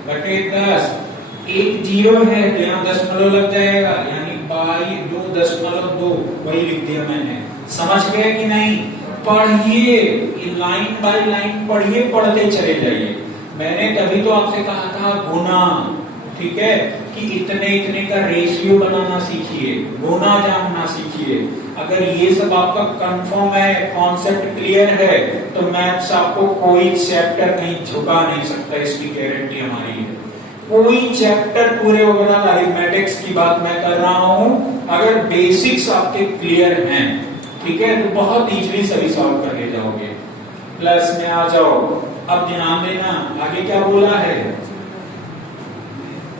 बटे 10, एक जीरो है तो यहाँ दशमलव लग जाएगा, यानी 2.2 वही लिख दिया मैंने। समझ गए कि नहीं, पढ़िए लाइन बाय लाइन पढ़िए, पढ़ते चले जाइए। मैंने तभी तो आपसे कहा था गुना, ठीक है, कि इतने इतने का रेशियो बनाना सीखिए, गुना जानना सीखिए। अगर ये सब आपका कंफर्म है, कॉन्सेप्ट क्लियर है, तो मैथ्स आपको कोई चैप्टर नहीं झुका नहीं सकता, इसकी गारंटी हमारी है। कोई चैप्टर पूरे ओवरऑल अरिथमेटिक्स की बात मैं कर रहा हूं, अगर बेसिक्स आपके क्लियर हैं, ठीक है, तो बहुत इजीली सभी सॉल्व कर ले जाओगे। प्लस में आ जाओ। अब ध्यान देना आगे क्या बोला है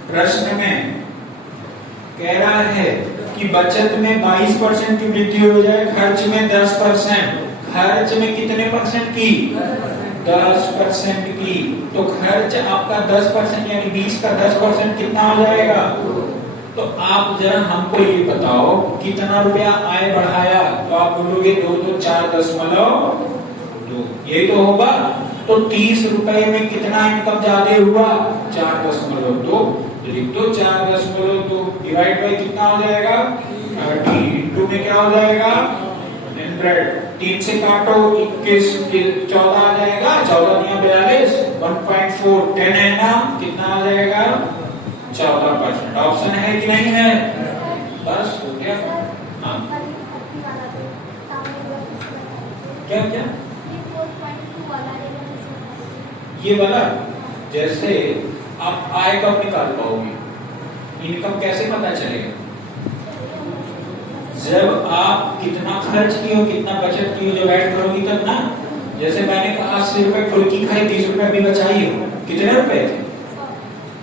प्रश्न में, कह रहा है कि बचत में 22% की वृद्धि हो जाए, खर्च में 10%। खर्च में कितने परसेंट की? 10% की। तो खर्च आपका 10% यानी 20 का 10% कितना हो जाएगा? तो आप जरा हमको ये बताओ कितना रुपया आय बढ़ाया? तो आप बोलोगे 2 यही तो होगा। तो 30 रुपए में कितना इनकम ज्यादा हुआ? 4.2। लिख दो 4.2 डिवाइड बाई कितना हो जाएगा? 30 इंटू में क्या हो जाएगा? 100। 3 से काटो 21 14 आ जाएगा। 14 या 42 1.4 10 है ना, कितना आ जाएगा? 14%। ऑप्शन है कि नहीं है? बस हो गया। हाँ क्या क्या ये वाला, जैसे आप आय कब निकाल पाओगे? इनकम कैसे पता चलेगा? जब आप कितना खर्च किए हो, कितना बचत की हो, जब ऐड करोगी तब ना। जैसे मैंने कहा 80 रुपए फुल्की खाई, 30 रुपए भी बचाई हो, कितने रुपए थे?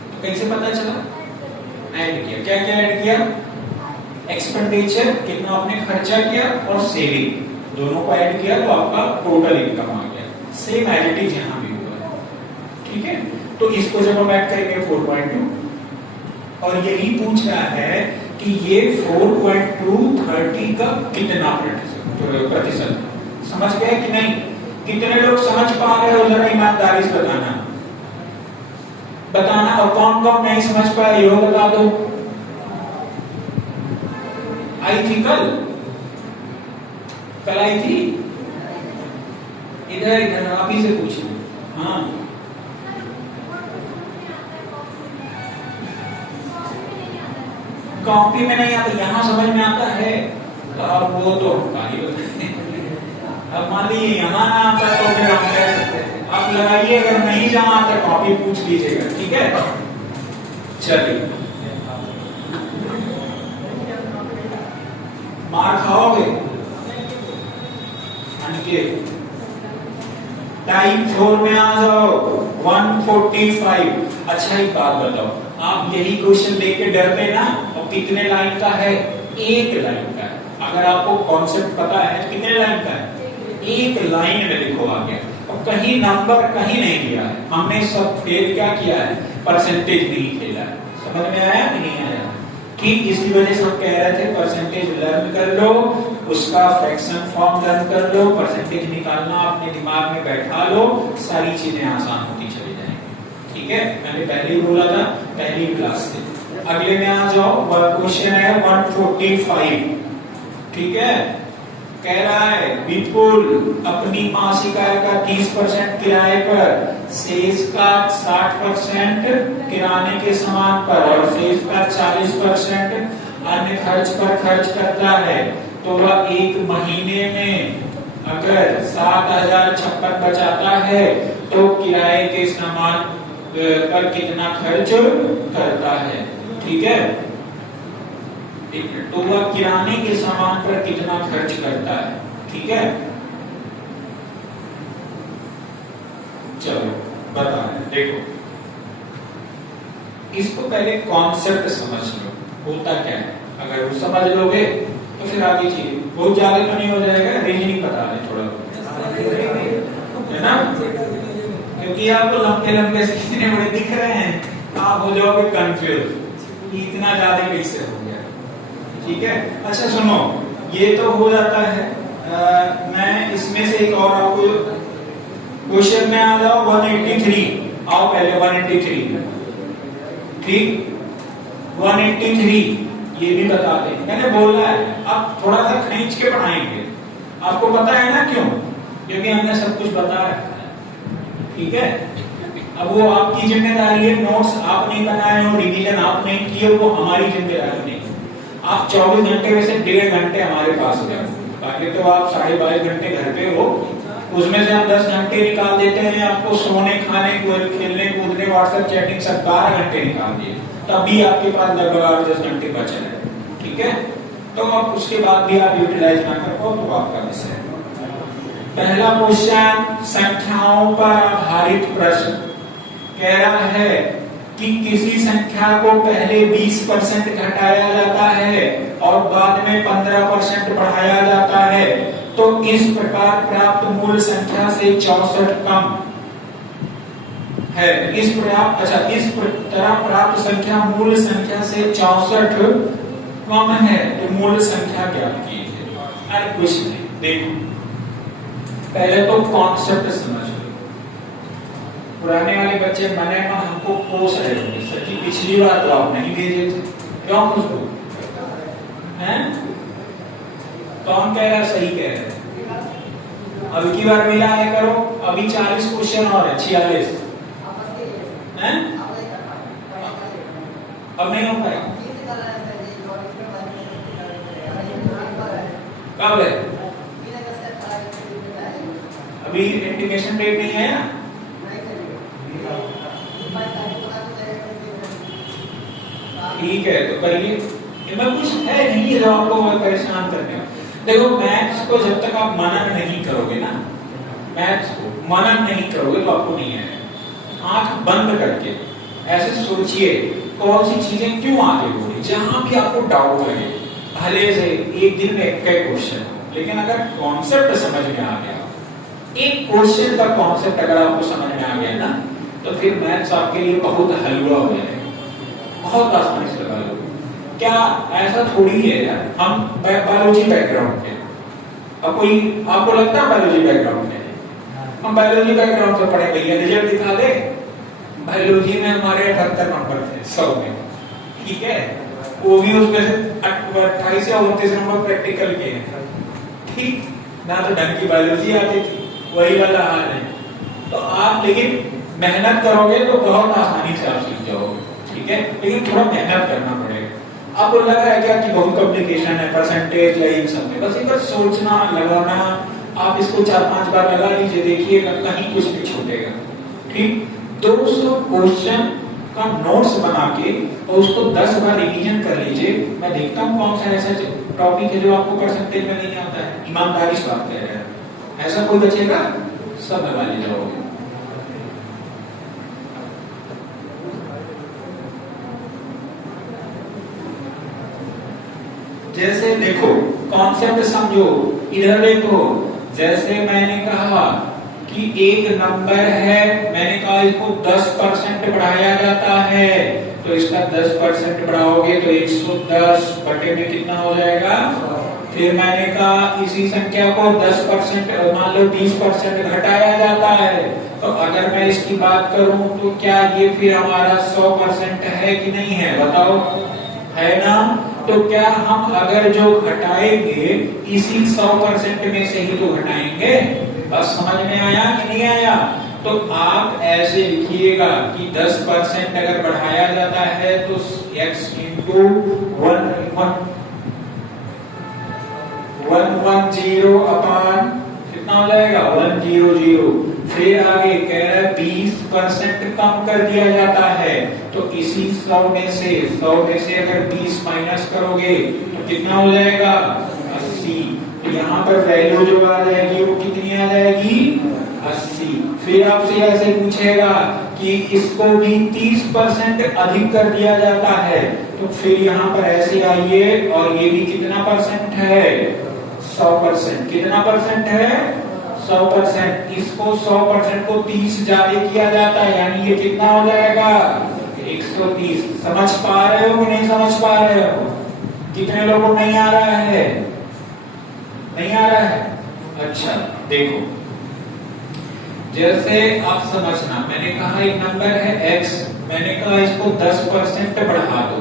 तो कैसे पता चला? ऐड किया। क्या क्या ऐड किया? एक्सपेंडिचर, कितना आपने खर्चा किया, और सेविंग, दोनों को ऐड किया तो आपका टोटल इनकम आ गया। सेम एज इट इज यहां भी हुआ है, ठीक है। तो इसको जब हम ऐड करेंगे 4.2, और यही पूछ रहा है कि ये 4.2 30 का कितना प्रतिशत? समझ गए कि नहीं? कितने लोग समझ पा रहे हो? जरा ईमानदारी से बताना। और कौन कौन नहीं समझ पाए ये बता दो। आई थी कल आई थी? इधर आप ही से पूछिए। हाँ कॉपी में नहीं आता, यहाँ समझ में आता है। तो अब वो तो अब मान लीजिए यहाँ ना आता तो फिर हम कह सकते हैं आप लगाइए, अगर नहीं जमा आता कॉपी पूछ लीजिएगा, ठीक है। चलिए मार खाओगे? टाइप 4 में आ जाओ 145। अच्छा एक बात बताओ, आप यही क्वेश्चन देख के डरते ना? और कितने लाइन का है? 1 लाइन का है। अगर आपको कॉन्सेप्ट पता है कितने लाइन का है? 1 लाइन में लिखो आ गया। और कहीं नंबर कहीं नहीं दिया है, हमने सब फेल क्या किया है? परसेंटेज नहीं खेला है। समझ में आया कि नहीं आया? ठीक इसी वजह से हम कह रहे थे परसेंटेज लर्न कर लो, उसका फ्रैक्शन फॉर्म लर्न कर लो, परसेंटेज निकालना अपने दिमाग में बैठा लो, सारी चीजें आसान होती चली जाएंगी, ठीक है। मैंने पहले ही बोला था पहली क्लास से। अगले में आ जाओ, क्वेश्चन है 145, ठीक है। कह रहा है विपुल अपनी मासिक आय का 30% किराए पर, शेष का 60% किराने के सामान पर और शेष का 40% अन्य खर्च पर खर्च करता है। तो वह 1 महीने में अगर 7,056 बचाता है तो किराए के सामान पर कितना खर्च करता है, ठीक है। तो वह किराने के सामान पर कितना खर्च करता है, ठीक है। चलो बता रहे, देखो इसको पहले कॉन्सेप्ट समझ लो होता क्या है। अगर वो समझ लोगे तो फिर आगे चीज बहुत ज्यादा तो नहीं हो जाएगा, रीजनिंग बता रहे थोड़ा, है ना। क्योंकि आपको लंबे लंबे से कितने बड़े दिख रहे हैं, आप हो जाओगे कंफ्यूज, इतना ज्यादा कैसे हो गया, ठीक है। अच्छा सुनो, ये तो हो जाता है। मैं इसमें से एक और आपको क्वेश्चन में आ जाओ 183। आओ पहले 183, ठीक। 183 ये भी बता दें, मैंने बोला है अब थोड़ा सा खींच के पढ़ाएंगे। आपको पता है ना क्यों? क्योंकि हमने सब कुछ बता रखा है, ठीक है। अब वो आपकी जिम्मेदारी है, नोट्स आप नहीं बनाए हो, रिवीजन आप नहीं किए, वो हमारी जिम्मेदारी नहीं। आप 24 घंटे में से 1.5 घंटे हमारे पास हो जाए, बाकी तो आप 22.5 घंटे घर पे हो, उसमें से हम 10 घंटे निकाल देते हैं, आपको सोने खाने खेलने कूदने व्हाट्सएप चैटिंग सब 12 घंटे निकाल दिए, तभी आपके पास लगभग 8-10 घंटे बचे हैं। ठीक है, तो अब उसके बाद भी आप यूटिलाइज ना कर पाओ तो आपका विषय। पहला क्वेश्चन संख्याओं पर आधारित प्रश्न कह रहा है कि किसी संख्या को पहले 20% घटाया जाता है और बाद में 15% बढ़ाया जाता है, तो इस प्रकार प्राप्त मूल संख्या से 64 कम है। इस तरह प्राप्त संख्या मूल संख्या से 64 कम है, तो मूल संख्या ज्ञात कीजिए। अरे कुछ नहीं, देखो पहले तो कॉन्सेप्ट समझ लो। पुराने वाले बच्चे मने में हमको कोस रहे होंगे, सच्ची पिछली बार तो आप नहीं भेजे थे, क्यों खुश हो? हैं? कौन कह रहा है सही कह रहा है? अब की बार मिलाने करो, अभी 40 क्वेश्चन और है, 46 हैं? अब नहीं हो पाएगा। कब है? अभी इंडिकेशन डेट नहीं है ना? ठीक है, तो करिए। इनमें कुछ है नहीं जो आपको परेशान करने। देखो मैथ्स को जब तक आप मनन नहीं करोगे ना, मैथ्स को मनन नहीं करोगे तो आपको नहीं आएगा। आंख बंद करके ऐसे सोचिए कौन सी चीजें क्यों आगे हो रही, जहां भी आपको डाउट लगे, भले से एक दिन में एक क्वेश्चन हो, लेकिन अगर कॉन्सेप्ट समझ में आ गया, एक क्वेश्चन का कॉन्सेप्ट अगर आपको समझ में आ गया ना, तो फिर मैथ्स आपके लिए बहुत हलवा हो जाएगा, बहुत आसानी से लगा लो। क्या ऐसा थोड़ी है यार, हम बायोलॉजी बैकग्राउंड के, अब कोई आपको लगता है बायोलॉजी बैकग्राउंड है? हम बायोलॉजी बैकग्राउंड से पढ़े भैया, रिजल्ट दिखा दे। बायोलॉजी में हमारे 78 नंबर थे 100 में, ठीक है, वो भी उसमें से 28 या 29 नंबर प्रैक्टिकल के हैं, ठीक ना, तो ढंग की बायोलॉजी आती थी, वही वाला हाल है। तो आप लेकिन मेहनत करोगे तो बहुत आसानी से आप सीख जाओगे, ठीक है, लेकिन थोड़ा मेहनत करना पड़ेगा। आपको लग रहा है क्या कि बहुत कॉम्प्लिकेशन है, परसेंटेज या इन सब में, बस एक बार सोचना लगाना, आप इसको 4-5 बार लगा लीजिए, देखिएगा कहीं कुछ नहीं छूटेगा। ठीक, 200 क्वेश्चन का नोट्स बना के और उसको 10 बार रिवीजन कर लीजिए। मैं देखता हूँ कौन सा ऐसा टॉपिक है जो आपको परसेंटेज में नहीं आता है, ईमानदारी से बात कह रहे हैं, ऐसा कोई बचेगा? सब लगा ले जाओगे। जैसे देखो कॉन्सेप्ट समझो, इधर देखो, जैसे मैंने कहा कि एक नंबर है, मैंने कहा इसको 10% बढ़ाया जाता है, तो इसका 10% बढ़ाओगे तो 110 बटे में कितना हो जाएगा? फिर मैंने कहा इसी संख्या को 10% मान लो 20% घटाया जाता है, तो अगर मैं इसकी बात करूं तो क्या ये फिर हमारा 100% है कि नहीं है? बताओ, है ना? तो क्या हम अगर जो घटाएंगे इसी 100% में से ही तो घटाएंगे? बस समझ में आया कि नहीं आया? तो आप ऐसे लिखिएगा कि 10% अगर बढ़ाया जाता है तो x इंटू 110 अपान कितना हो जाएगा? 100। फिर आगे कह रहा है 20% कम कर दिया जाता है, तो इसी 100 में से अगर 20 माइनस करोगे तो कितना हो जाएगा? 80। तो यहाँ पर वैल्यू जो आ जाएगी वो कितनी आ जाएगी? 80। फिर आपसे ऐसे पूछेगा कि इसको भी 30% अधिक कर दिया जाता है, तो फिर यहाँ पर ऐसे आइए और ये भी कितना परसेंट है? 100%। कितना परसेंट है? 100%। इसको 100% को 30 ज्यादा किया जाता है, यानी ये कितना हो जाएगा? 130। समझ पा रहे हो कि नहीं समझ पा रहे हो? कितने लोगों को नहीं आ रहा है? नहीं आ रहा है? अच्छा देखो, जैसे आप समझना, मैंने कहा एक नंबर है x, मैंने कहा इसको 10% बढ़ा दो।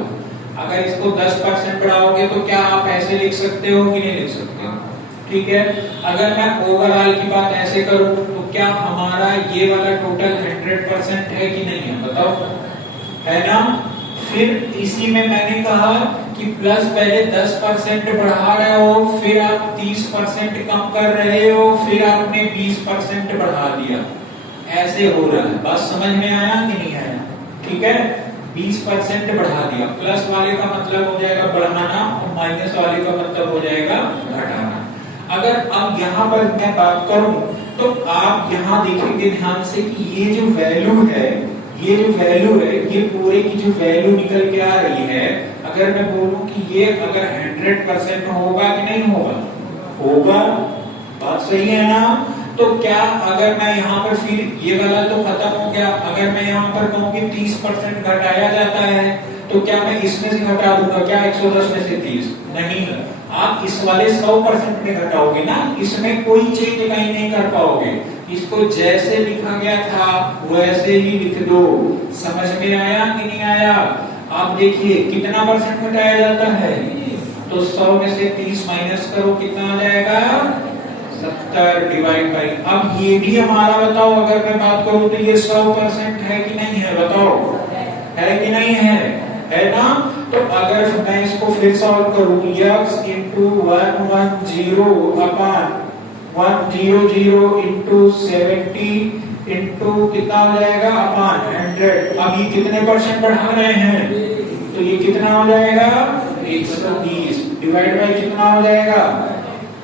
अगर इसको 10% बढ़ाओगे तो क्या आप ऐसे लिख सकते हो कि नहीं लिख सकते हो? ठीक है, अगर मैं ओवरऑल की बात ऐसे करूं तो क्या हमारा ये वाला टोटल 100% है कि नहीं है? बताओ, है ना? फिर इसी में मैंने कहा कि प्लस पहले 10% बढ़ा रहे हो, फिर आप 30% कम कर रहे हो, फिर आपने 20% बढ़ा दिया, ऐसे हो रहा है। बात समझ में आया कि नहीं आया? ठीक है, 20% बढ़ा दिया, प्लस वाले का मतलब हो जाएगा बढ़ाना और माइनस वाले का मतलब हो जाएगा घटाना। अगर अब यहाँ पर मैं बात करूं तो आप यहाँ देखेंगे ध्यान से कि ये जो वैल्यू है, ये जो वैल्यू है, ये पूरे की जो वैल्यू निकल के आ रही है, अगर मैं बोलूं कि ये अगर 100% होगा कि नहीं होगा? होगा। बात सही है ना? तो क्या अगर मैं यहाँ पर फिर ये वाला तो खत्म हो गया, अगर मैं यहाँ पर कहूँ कि 30% घटाया जाता है तो क्या मैं इसमें से घटा दूंगा क्या 110 में से 30? नहीं, आप इस वाले 100% में घटाओगे ना, इसमें कोई चेंज कहीं नहीं कर पाओगे। इसको जैसे लिखा गया था वैसे ही लिख दो। समझ में आया कि नहीं आया? आप देखिए कितना परसेंट घटाया जाता है, तो 100 में से 30 माइनस करो, कितना आ जाएगा? 70 डिवाइड बाई। अब ये भी हमारा बताओ, अगर मैं बात करूं तो ये 100% है कि नहीं है? बताओ, है कि नहीं है ना? तो अगर मैं इसको फिर सॉल्व करूं, x into 110 upon 100 into 70 into कितना हो जाएगा? अपॉन 100। अब ये कितने परसेंट बढ़ा रहे हैं, तो ये कितना हो जाएगा? 120 डिवाइड बाई कितना हो जाएगा?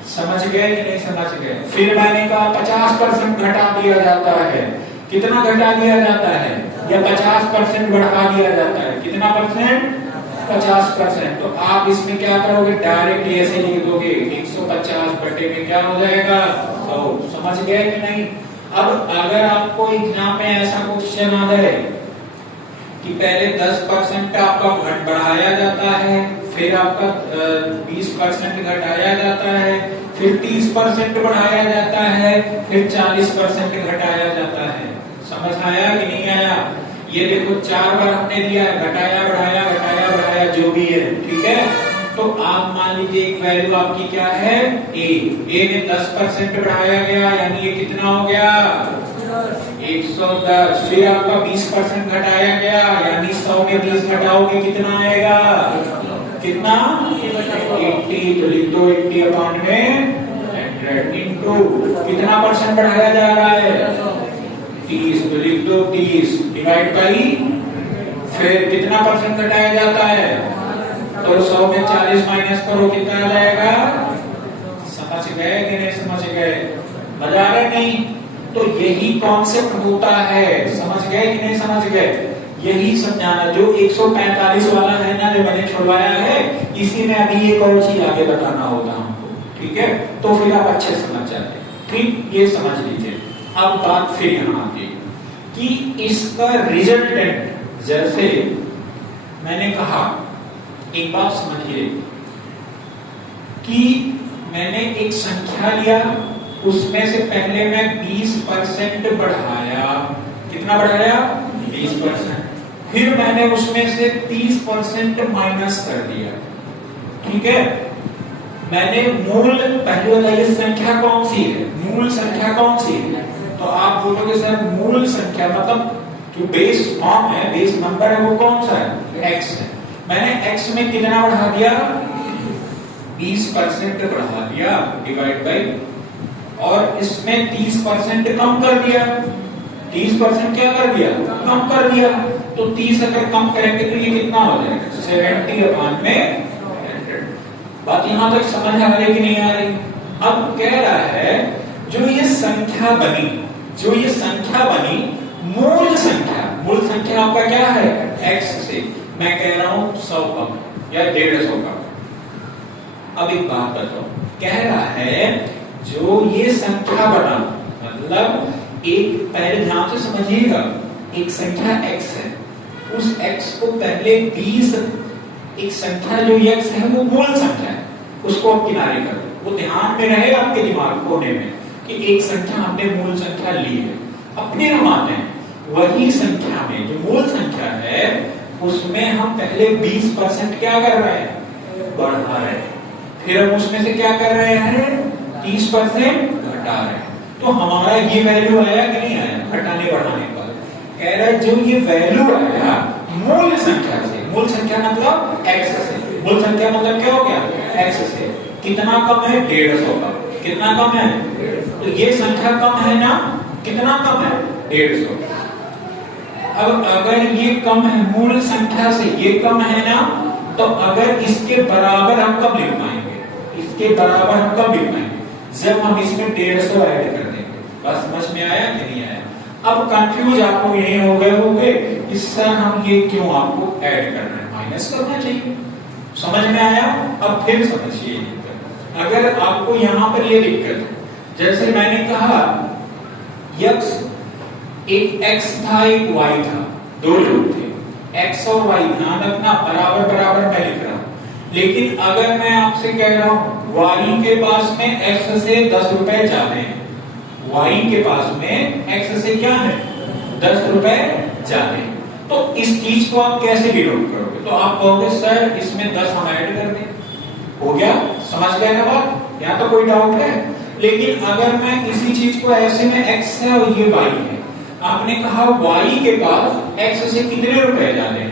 समझ गए कि नहीं समझ गए? फिर मैंने कहा 50% घटा दिया जाता है। कितना घटा दिया जाता है? या 50% बढ़ा दिया जाता है? कितना परसेंट? 50%। तो आप इसमें क्या करोगे? डायरेक्ट ऐसे लिख दोगे 150 बटे में क्या हो जाएगा? 100। समझ गए कि नहीं? अब अगर आपको एग्जाम में ऐसा क्वेश्चन आ जाए कि पहले 10% आपका बढ़ाया जाता है, फिर आपका 20% घटाया जाता है, फिर 30% बढ़ाया जाता है, फिर 40% घटाया जाता है। समझ आया कि नहीं आया? ये देखो 4 बार हमने दिया, घटाया बढ़ाया जो भी है, ठीक है? तो आप मान लीजिए एक वैल्यू आपकी क्या है? ए में 10% बढ़ाया गया, यानी ये कितना हो गया? 110। फिर आपका 20% घटाया गया, यानी 100 में 20 घटाओगे कितना आएगा? कितना? 80। तो लिख दो 80 अपॉन में 100 इंटू कितना परसेंट बढ़ाया जा रहा है? 30। तो लिख दो 30 डिवाइड बाई फिर कितना परसेंट घटाया जाता है? तो 100 में 40 माइनस करो, कितना आ जाएगा? समझ गए कि नहीं समझ गए? मजा आ रहा नहीं? तो यही कॉन्सेप्ट होता है। समझ गए कि नहीं समझ गए? यही समझाना। जो 145 वाला है ना, जो मैंने छुड़वाया है, इसी में अभी एक और चीज आगे बताना होगा हमको, ठीक है? तो फिर आप अच्छे समझ जाते। ठीक, ये समझ लीजिए। अब बात फिर यहाँ आती कि इसका रिजल्टेंट, जैसे मैंने कहा, एक बात समझिए कि मैंने एक संख्या लिया, उसमें से पहले मैं 20% बढ़ाया। कितना बढ़ाया? 20%। फिर मैंने उसमें से 30% माइनस कर दिया, ठीक है? मैंने मूल, पहले बताइए संख्या कौन सी है? मूल संख्या कौन सी है? तो आप बोलोगे सर मूल संख्या मतलब जो बेस फॉर्म है, बेस नंबर है, वो कौन सा है? x है। मैंने x में कितना बढ़ा दिया? 20% बढ़ा दिया डिवाइड बाई, और इसमें 30% कम कर दिया। 30% क्या कर दिया? कम कर दिया। तो 30 अगर कम करेंगे तो ये कितना हो जाएगा? 70 अपॉन में 100। बात यहां तक समझ आ रही कि नहीं आ रही? अब कह रहा है जो ये संख्या बनी, जो ये संख्या बनी, मूल संख्या आपका क्या है? x से मैं कह रहा हूं 100 कम या 150 कम। अब एक बात बताओ, कह रहा है जो ये संख्या बना, मतलब एक, पहले ध्यान से समझिएगा, एक संख्या x है, उस x को पहले 20, एक संख्या जो x है वो मूल संख्या है, उसको आप किनारे कर दो। वो ध्यान में रहे आपके दिमाग कोने में कि एक संख्या हमने मूल संख्या ली है। अपने हम आते हैं वही संख्या में, जो मूल संख्या है उसमें हम पहले 20% क्या कर रहे हैं? बढ़ा रहे हैं। फिर हम उसमें से क्या कर रहे हैं? 30% घटा रहे हैं। तो हमारा ये वैल्यू आया कि नहीं आया? घटाने बढ़ाने पर कह रहा है जो ये वैल्यू आया मूल संख्या से, मूल संख्या मतलब x से, मूल संख्या मतलब क्या हो गया x से। कितना कम है 150 का, कितना कम है, तो ये संख्या कम है ना, कितना कम है 150। अब अगर ये कम है मूल संख्या से, ये कम है ना, तो अगर इसके बराबर हम कब लिख पाएंगे, इसके बराबर हम कब लिख पाएंगे, जब हम इसमें 150 ऐड कर देंगे। बस समझ में आया कि नहीं आया? अब कंफ्यूज आपको यही हो गए होंगे कि सर हम ये क्यों आपको ऐड कर रहे हैं, माइनस करना चाहिए। समझ में आया? अब फिर समझिए, अगर आपको यहां पर ये दिक्कत, जैसे मैंने कहा x, एक x था एक y था, दो लोग थे, x और y, ध्यान रखना बराबर बराबर मैं लिख रहा हूं। लेकिन अगर मैं आपसे कह रहा हूं y के पास में x से 10 रुपए ज्यादा है, y के पास में x से क्या है 10 रुपए ज्यादा है, तो इस चीज को आप कैसे डिनोट करोगे? तो आप कहोगे सर इसमें 10 हम ऐड कर दें, हो गया। समझ गए ना बात? यहाँ तो कोई डाउट है? लेकिन अगर मैं इसी चीज को ऐसे में x है और ये y है, आपने कहा y के पास x से कितने रुपए ज्यादा है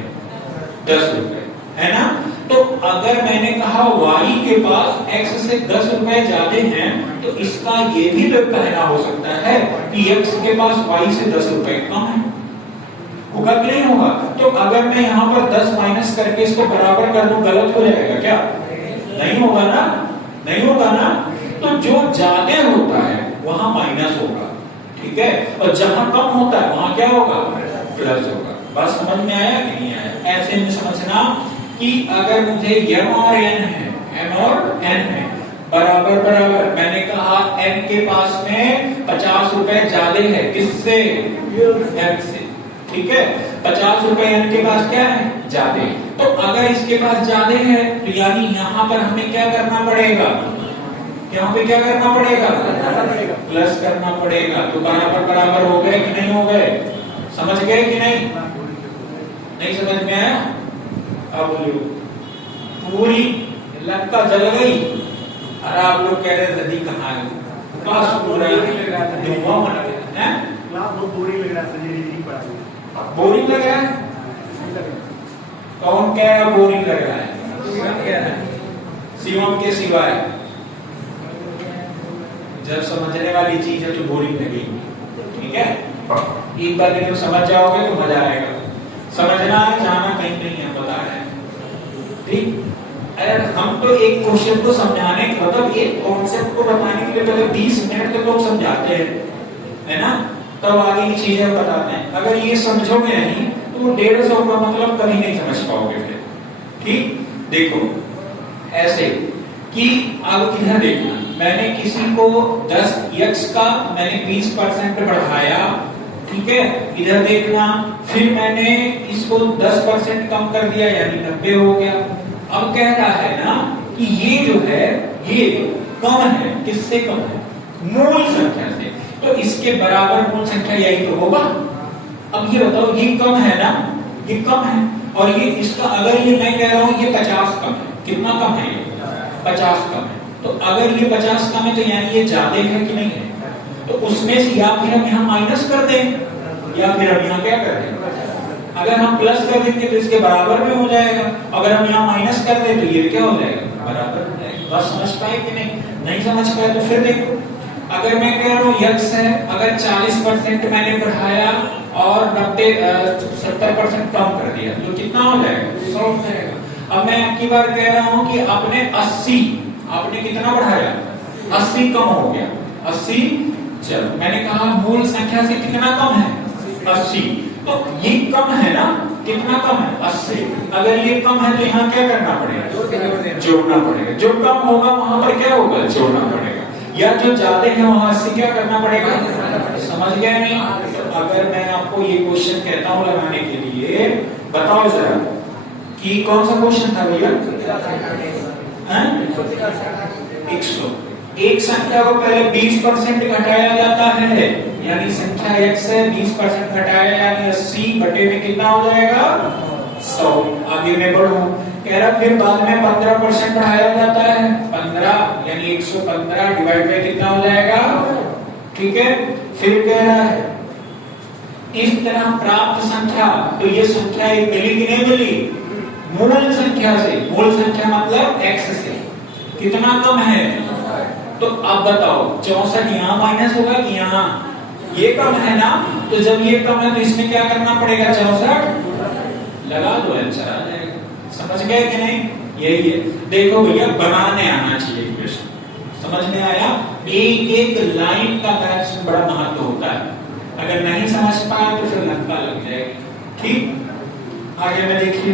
10 रुपए, है ना? तो अगर मैंने कहा y के पास x से 10 रुपए ज्यादा हैं, तो इसका ये भी तो कहना हो सकता है कि x के पास y से 10 रुपए कम है, होगा कि नहीं होगा? तो अगर मैं यहाँ पर 10 माइनस करके इसको बराबर कर दूं, गलत हो जाएगा क्या? नहीं होगा ना, नहीं होगा ना। तो जो ज्यादा होता है वहां माइनस होगा, ठीक है, और जहां कम होता है वहां क्या होगा, प्लस होगा। बस समझ में आया कि नहीं आया? ऐसे में समझना कि अगर मुझे m और n है, m और n है बराबर बराबर, मैंने कहा m के पास में 50 रुपए ज्यादा है, किससे, m से, ठीक है, 50 रुपए n के पास क्या है ज्यादा। तो अगर इसके पास ज्यादा है तो यानी यहाँ पर हमें क्या करना पड़ेगा, यहाँ पे क्या करना पड़ेगा, प्लस करना पड़ेगा। तो बराबर बराबर हो गए कि नहीं हो गए? समझ गए कि नहीं? नहीं समझ में आया? अब बोलिए, पूरी लंका जल गई और आप लोग कह रहे नदी कहाँ है, बस पूरा धुआं बन गया है। बोरिंग लग रहा है, बोरिंग लग रहा है? कौन कह रहा है बोरिंग लग रहा है? शिवम के सिवाय। जब समझने वाली चीज है तो बोरिंग लगेगी, ठीक है। एक बार जब समझ जाओगे तो मजा आएगा। समझना है, जाना कहीं नहीं है, बता रहे हैं, ठीक। अरे हम तो एक क्वेश्चन को समझाने मतलब एक कॉन्सेप्ट को बताने के लिए पहले 20 मिनट तक लोग समझाते हैं, है ना, तब आगे की चीजें बताते हैं। अगर ये समझोगे नहीं तो 150 का मतलब कभी नहीं समझ पाओगे फिर, ठीक। देखो ऐसे कि अब इधर देखना, मैंने किसी को 10x का मैंने 20% बढ़ाया, ठीक है, इधर देखना, फिर मैंने इसको 10% कम कर दिया यानी 90 हो गया। अब कह रहा है ना कि ये जो है ये कम है, किससे कम है, मूल संख्या से, तो इसके बराबर मूल संख्या यही तो होगा। अब ये बताओ, ये कम है ना, ये कम है, और ये इसका अगर ये मैं कह रहा हूं ये 50 कम है, कितना कम है ये 50 कम है, तो अगर ये 50 कम है तो यानी ये ज्यादा है कि नहीं है, तो उसमें से या फिर हम यहाँ माइनस कर दें या फिर हम यहाँ क्या कर दें, अगर हम प्लस कर देंगे तो इसके बराबर में हो जाएगा, अगर हम यहाँ माइनस कर दें तो ये क्या हो जाएगा, बराबर हो जाएगा। बस समझ पाए कि नहीं? नहीं समझ पाए तो फिर देखो, अगर मैं कह रहा हूँ x है, अगर 40% मैंने बढ़ाया और 70% कम कर दिया तो कितना हो जाएगा, 100 हो जाएगा। अब मैं आपकी बार कह रहा हूँ कि आपने 80, आपने कितना बढ़ाया, 80 कम हो गया, 80, चलो मैंने कहा मूल संख्या से कितना कम है, 80, तो ये कम है ना, कितना कम है, 80। अगर ये कम है तो यहाँ क्या करना पड़ेगा, जोड़ना पड़ेगा, जो कम होगा वहां पर क्या होगा, जोड़ना पड़ेगा, या जो ज्यादा है वहां से क्या करना पड़ेगा। समझ गए नहीं? तो अगर मैं आपको ये क्वेश्चन कहता हूँ लगाने के लिए, बताओ जरा कि कौन सा क्वेश्चन था भैया, 100। एक संख्या को पहले 20% घटाया जाता है, यानी संख्या x है, 20% घटाया यानी 80 बटे में कितना हो जाएगा, 100। आगे मैं बढ़ूं, कह रहा फिर बाद में 15% बढ़ाया जाता है, 15 यानी 115 डिवाइड में कितना हो जाएगा, ठीक है। फिर कह रहा है इस तरह प्राप्त संख्या, तो ये संख्या एक मिली कि नहीं मिली, मूल संख्या से, मूल संख्या मतलब x से कितना कम है? तो अब बताओ 64 यहाँ माइनस होगा कि यहाँ? ये कम है ना, तो जब ये कम है तो इसमें क्या करना पड़ेगा? 64 लगा दो, आंसर आ जाएगा। समझ गए कि नहीं? यही है। देखो भैया बनाने आना चाहिए इक्वेशन, समझ में आया? एक एक लाइन का मैथ्स में बड़ा महत्व होता है, अगर नहीं समझ पाए तो फिर लंका लग जाएगी। ठीक, आगे में देखिए।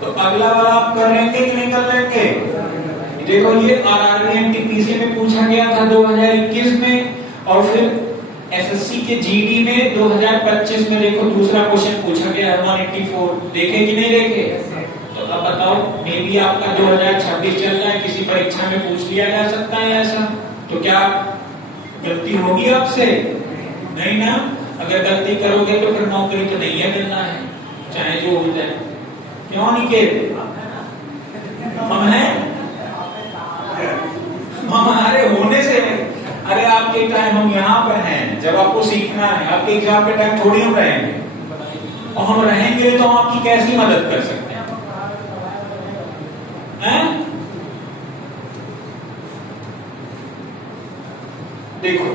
तो अगला वाला आप कर लेंगे कि नहीं कर लेंगे? देखो ये RRBMTPC में पूछा गया था 2021 में, और फिर SSC के GD में 2025 में देखो दूसरा क्वेश्चन पूछा गया 184। देखे कि नहीं देखे? तो अब बताओ, मे भी आपका 2026 चल रहा है, किसी परीक्षा में पूछ लिया जा सकता है ऐसा, तो क्या गलती होगी आपसे? नहीं ना। अगर गलती करोगे तो फिर नौकरी तो नहीं है मिलना है, चाहे जो हो जाए। क्यों नहीं के हम हैं, हम हमारे होने से। अरे आपके टाइम हम यहाँ पर हैं, जब आपको सीखना है, आपके एग्जाम के टाइम थोड़ी हम रहेंगे, और हम रहेंगे तो हम आपकी कैसी मदद कर सकते हैं? देखो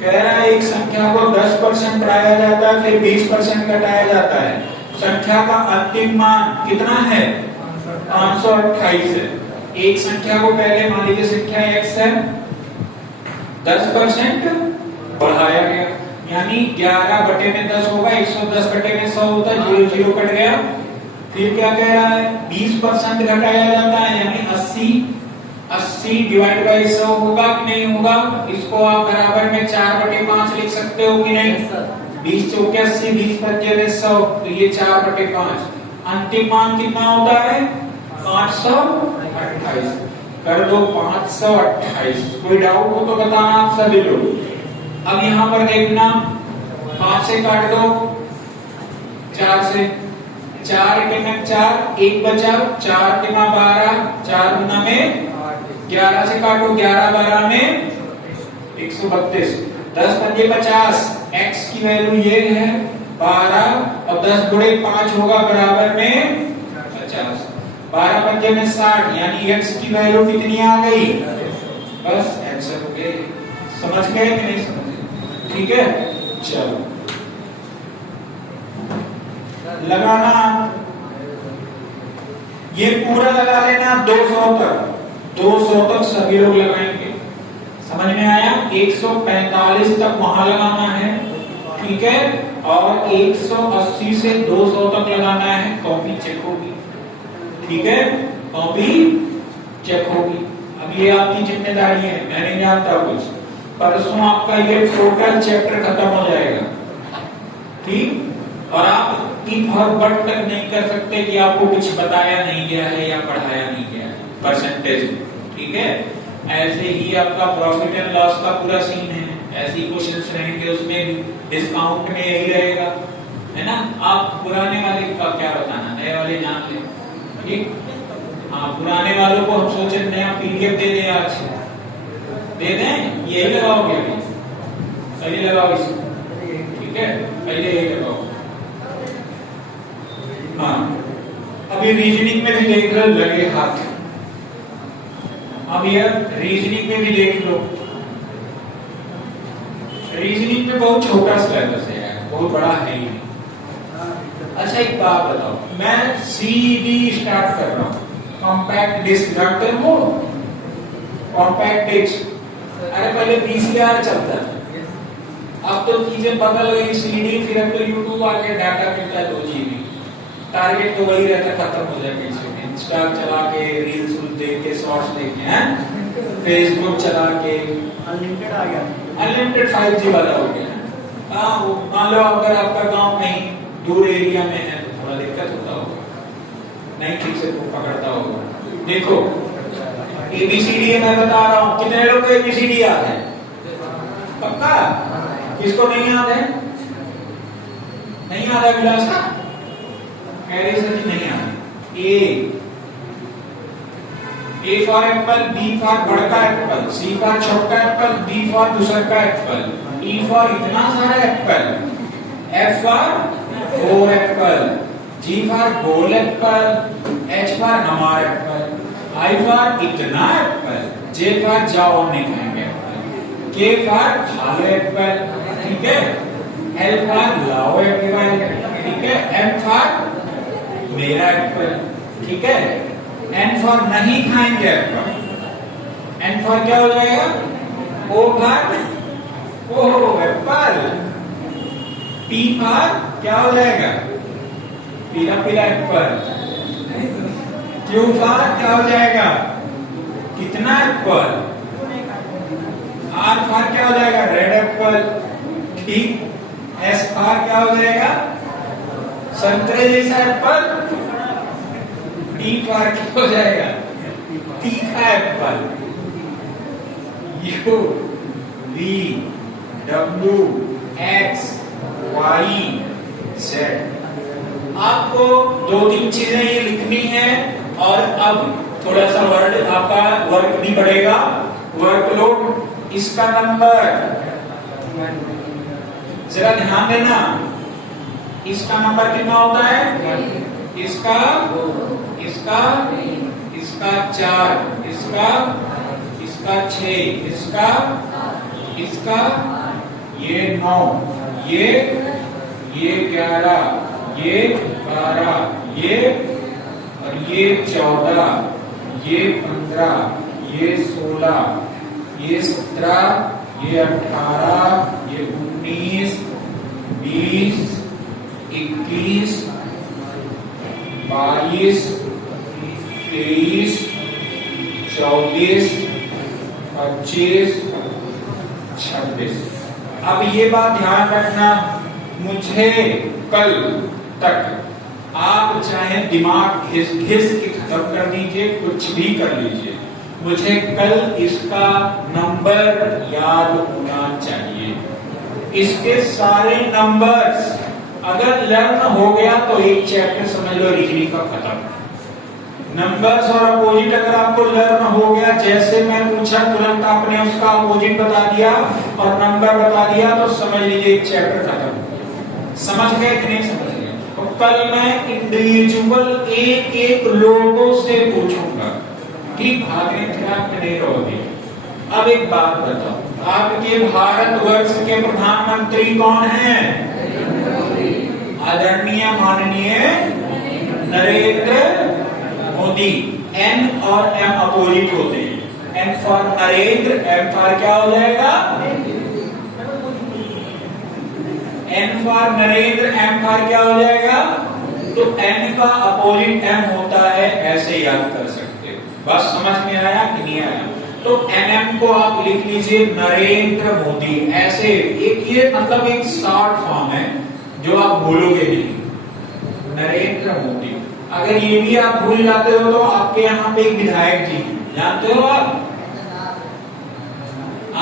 कह रहा है एक संख्या को 10% बढ़ाया जाता है, फिर 20% घटाया जाता है। संख्या का अंतिम मान कितना है? 528 है। एक संख्या को पहले मान लीजिए संख्या x है, 10% बढ़ाया गया, यानी 11/10 होगा, 110/100 होता है, 0 0 कट गया। फिर क्या कह रहा है? 20% घटाया जाता है, यानी 80 डिवाइड बाई 100 होगा कि नहीं होगा? इसको आप बराबर में 4/5 लिख सकते हो कि नहीं? 20 चौके 80, 20 पंजे 100, तो ये 4/5। अंतिम मान कितना होता है? 528। कर दो 528। कोई डाउट हो तो बताना आप सभी लोग। अब यहाँ पर देखना, 5 से काट दो 4 से, 4 × 4 1 बचा, 4 × 12, 4 गुना में 11 से काटो, 11 12 में 132, 10 पंजे 50, x की वैल्यू ये है 12, और 10 गुणे 5 होगा बराबर में 50, 12 पंजे में 60, यानी x की वैल्यू कितनी आ गई? बस आंसर हो गया। समझ गए कि नहीं समझे? ठीक है, चलो लगाना, ये पूरा लगा लेना 200 तक, 200 तक सभी लोग लगाएंगे। समझ में आया? 145 तक वहां लगाना है, ठीक है, और 180 से 200 तक लगाना है। कॉपी चेक होगी, ठीक है, कॉपी चेक होगी। अब ये आपकी जिम्मेदारी है, मैं नहीं जानता कुछ। परसों आपका ये टोटल चैप्टर खत्म हो जाएगा, ठीक, और आप भर तक नहीं कर सकते कि आपको कुछ बताया नहीं गया है या पढ़ाया नहीं गया है परसेंटेज, ठीक है। ऐसे ही आपका प्रॉफिट एंड लॉस का पूरा सीन है, ऐसे ही क्वेश्चंस रहेंगे, उसमें डिस्काउंट में यही रहेगा, है ना। आप पुराने वाले का क्या बताना, नए वाले जान ले, ठीक। हाँ, पुराने वालों को हम सोचे नया PDF दे दें, आज दे दें, यही लगाओगे अभी, पहले लगाओ इसको, ठीक है, पहले यही लगाओ। हाँ, अभी रीजनिंग में भी देख लो, लगे हाथ। अब यार रीजनिंग में भी देख लो, रीजनिंग में बहुत छोटा सिलेबस है यार, बहुत बड़ा है ही। अच्छा एक बात बताओ, मैं CD स्टार्ट कर रहा हूँ, कॉम्पैक्ट डिस्क रखते हो, कॉम्पैक्ट डिस्क, अरे पहले VCR चलता था, अब तो चीजें बदल गई, CD, फिर अब तो YouTube आ गया, डाटा मिलता है 2 GB, टारगेट तो वही रहता, खत्म हो जाए बीच में, इंस्टा चला के, रील्स देख के, शॉर्ट्स देख के, हैं, फेसबुक चला के, अनलिमिटेड आ गया, अनलिमिटेड 5G वाला हो गया। हाँ, मान लो अगर आपका गांव कहीं दूर एरिया में है तो थोड़ा दिक्कत होता होगा, नहीं ठीक से पकड़ता होगा। देखो ABCD मैं बता रहा हूँ, कितने लोग को ABCD याद है? पक्का? किसको नहीं याद है? नहीं याद है विलास? नहीं याद। A for Apple, B for बड़का एप्पल, C फॉर छोटा एप्पल, D फॉर दूसरा का एप्पल, E फॉर इतना सारा Apple, F for 4 Apple, G for goal Apple, H for हमारा एप्पल, I फॉर इतना एप्पल, J फॉर जाओ नहीं खाएंगे एप्पल, K फॉर खा लो एप्पल, ठीक है, L फॉर लाओ एप्पल, ठीक है, M फॉर मेरा एप्पल, ठीक है, N फॉर नहीं खाएंगे एप्पल, N फॉर क्या हो जाएगा? O फॉर ओहो एप्पल, P फॉर क्या हो जाएगा? पीला पीला एप्पल, Q फॉर क्या हो जाएगा? कितना एप्पल, R फॉर क्या हो जाएगा? रेड एप्पल, ठीक, S फॉर क्या हो जाएगा? संतरे जैसा एप्पल, T फॉर क्या हो जाएगा? तीखा Apple, U V W X Y Z। आपको 2-3 चीजें ये लिखनी है और अब थोड़ा सा आपका वर्क भी बढ़ेगा, वर्कलोड। इसका नंबर जरा ध्यान देना, इसका नंबर कितना होता है? इसका 4, इसका 6, इसका ये 9, ये 11, ये 12, ये और ये 14, ये 15, ये 16, ये 17, ये 18, ये 19, 20, 21, 22, 23, 24, 25, 26। अब ये बात ध्यान रखना, मुझे कल तक आप चाहे दिमाग घिस घिस के खत्म कर दीजिए, कुछ भी कर लीजिए, मुझे कल इसका नंबर याद होना चाहिए। इसके सारे नंबर्स अगर लर्न हो गया तो एक चैप्टर समझ लो रीजनिंग का खत्म। नंबर्स और अपोजिट अगर आपको लर्न हो गया, जैसे मैं पूछा तुरंत आपने उसका अपोजिट बता दिया और नंबर बता दिया, तो समझ लीजिए एक चैप्टर खत्म। समझ गए कि नहीं समझ गए? तो कल मैं इंडिविजुअल एक लोगों से पूछूंगा कि भागने ट्रैक में नहीं रहोगे। अब एक बात बताओ, आपके भारतवर्ष के प्रधानमंत्री कौन हैं? आदरणीय माननीय नरेंद्र मोदी। N और M अपोजिट होते हैं। N for Narendra, M for क्या हो जाएगा? N for Narendra, M for क्या हो जाएगा? तो N का अपोजिट M होता है, ऐसे याद कर सकते हो। बस समझ में आया कि नहीं आया? तो NM को आप लिख लीजिए नरेंद्र मोदी, ऐसे एक ये मतलब एक शॉर्ट फॉर्म है जो आप भूलोगे नहीं, नरेंद्र मोदी। अगर ये भी आप भूल जाते हो तो आपके यहाँ पे एक विधायक जी जानते हो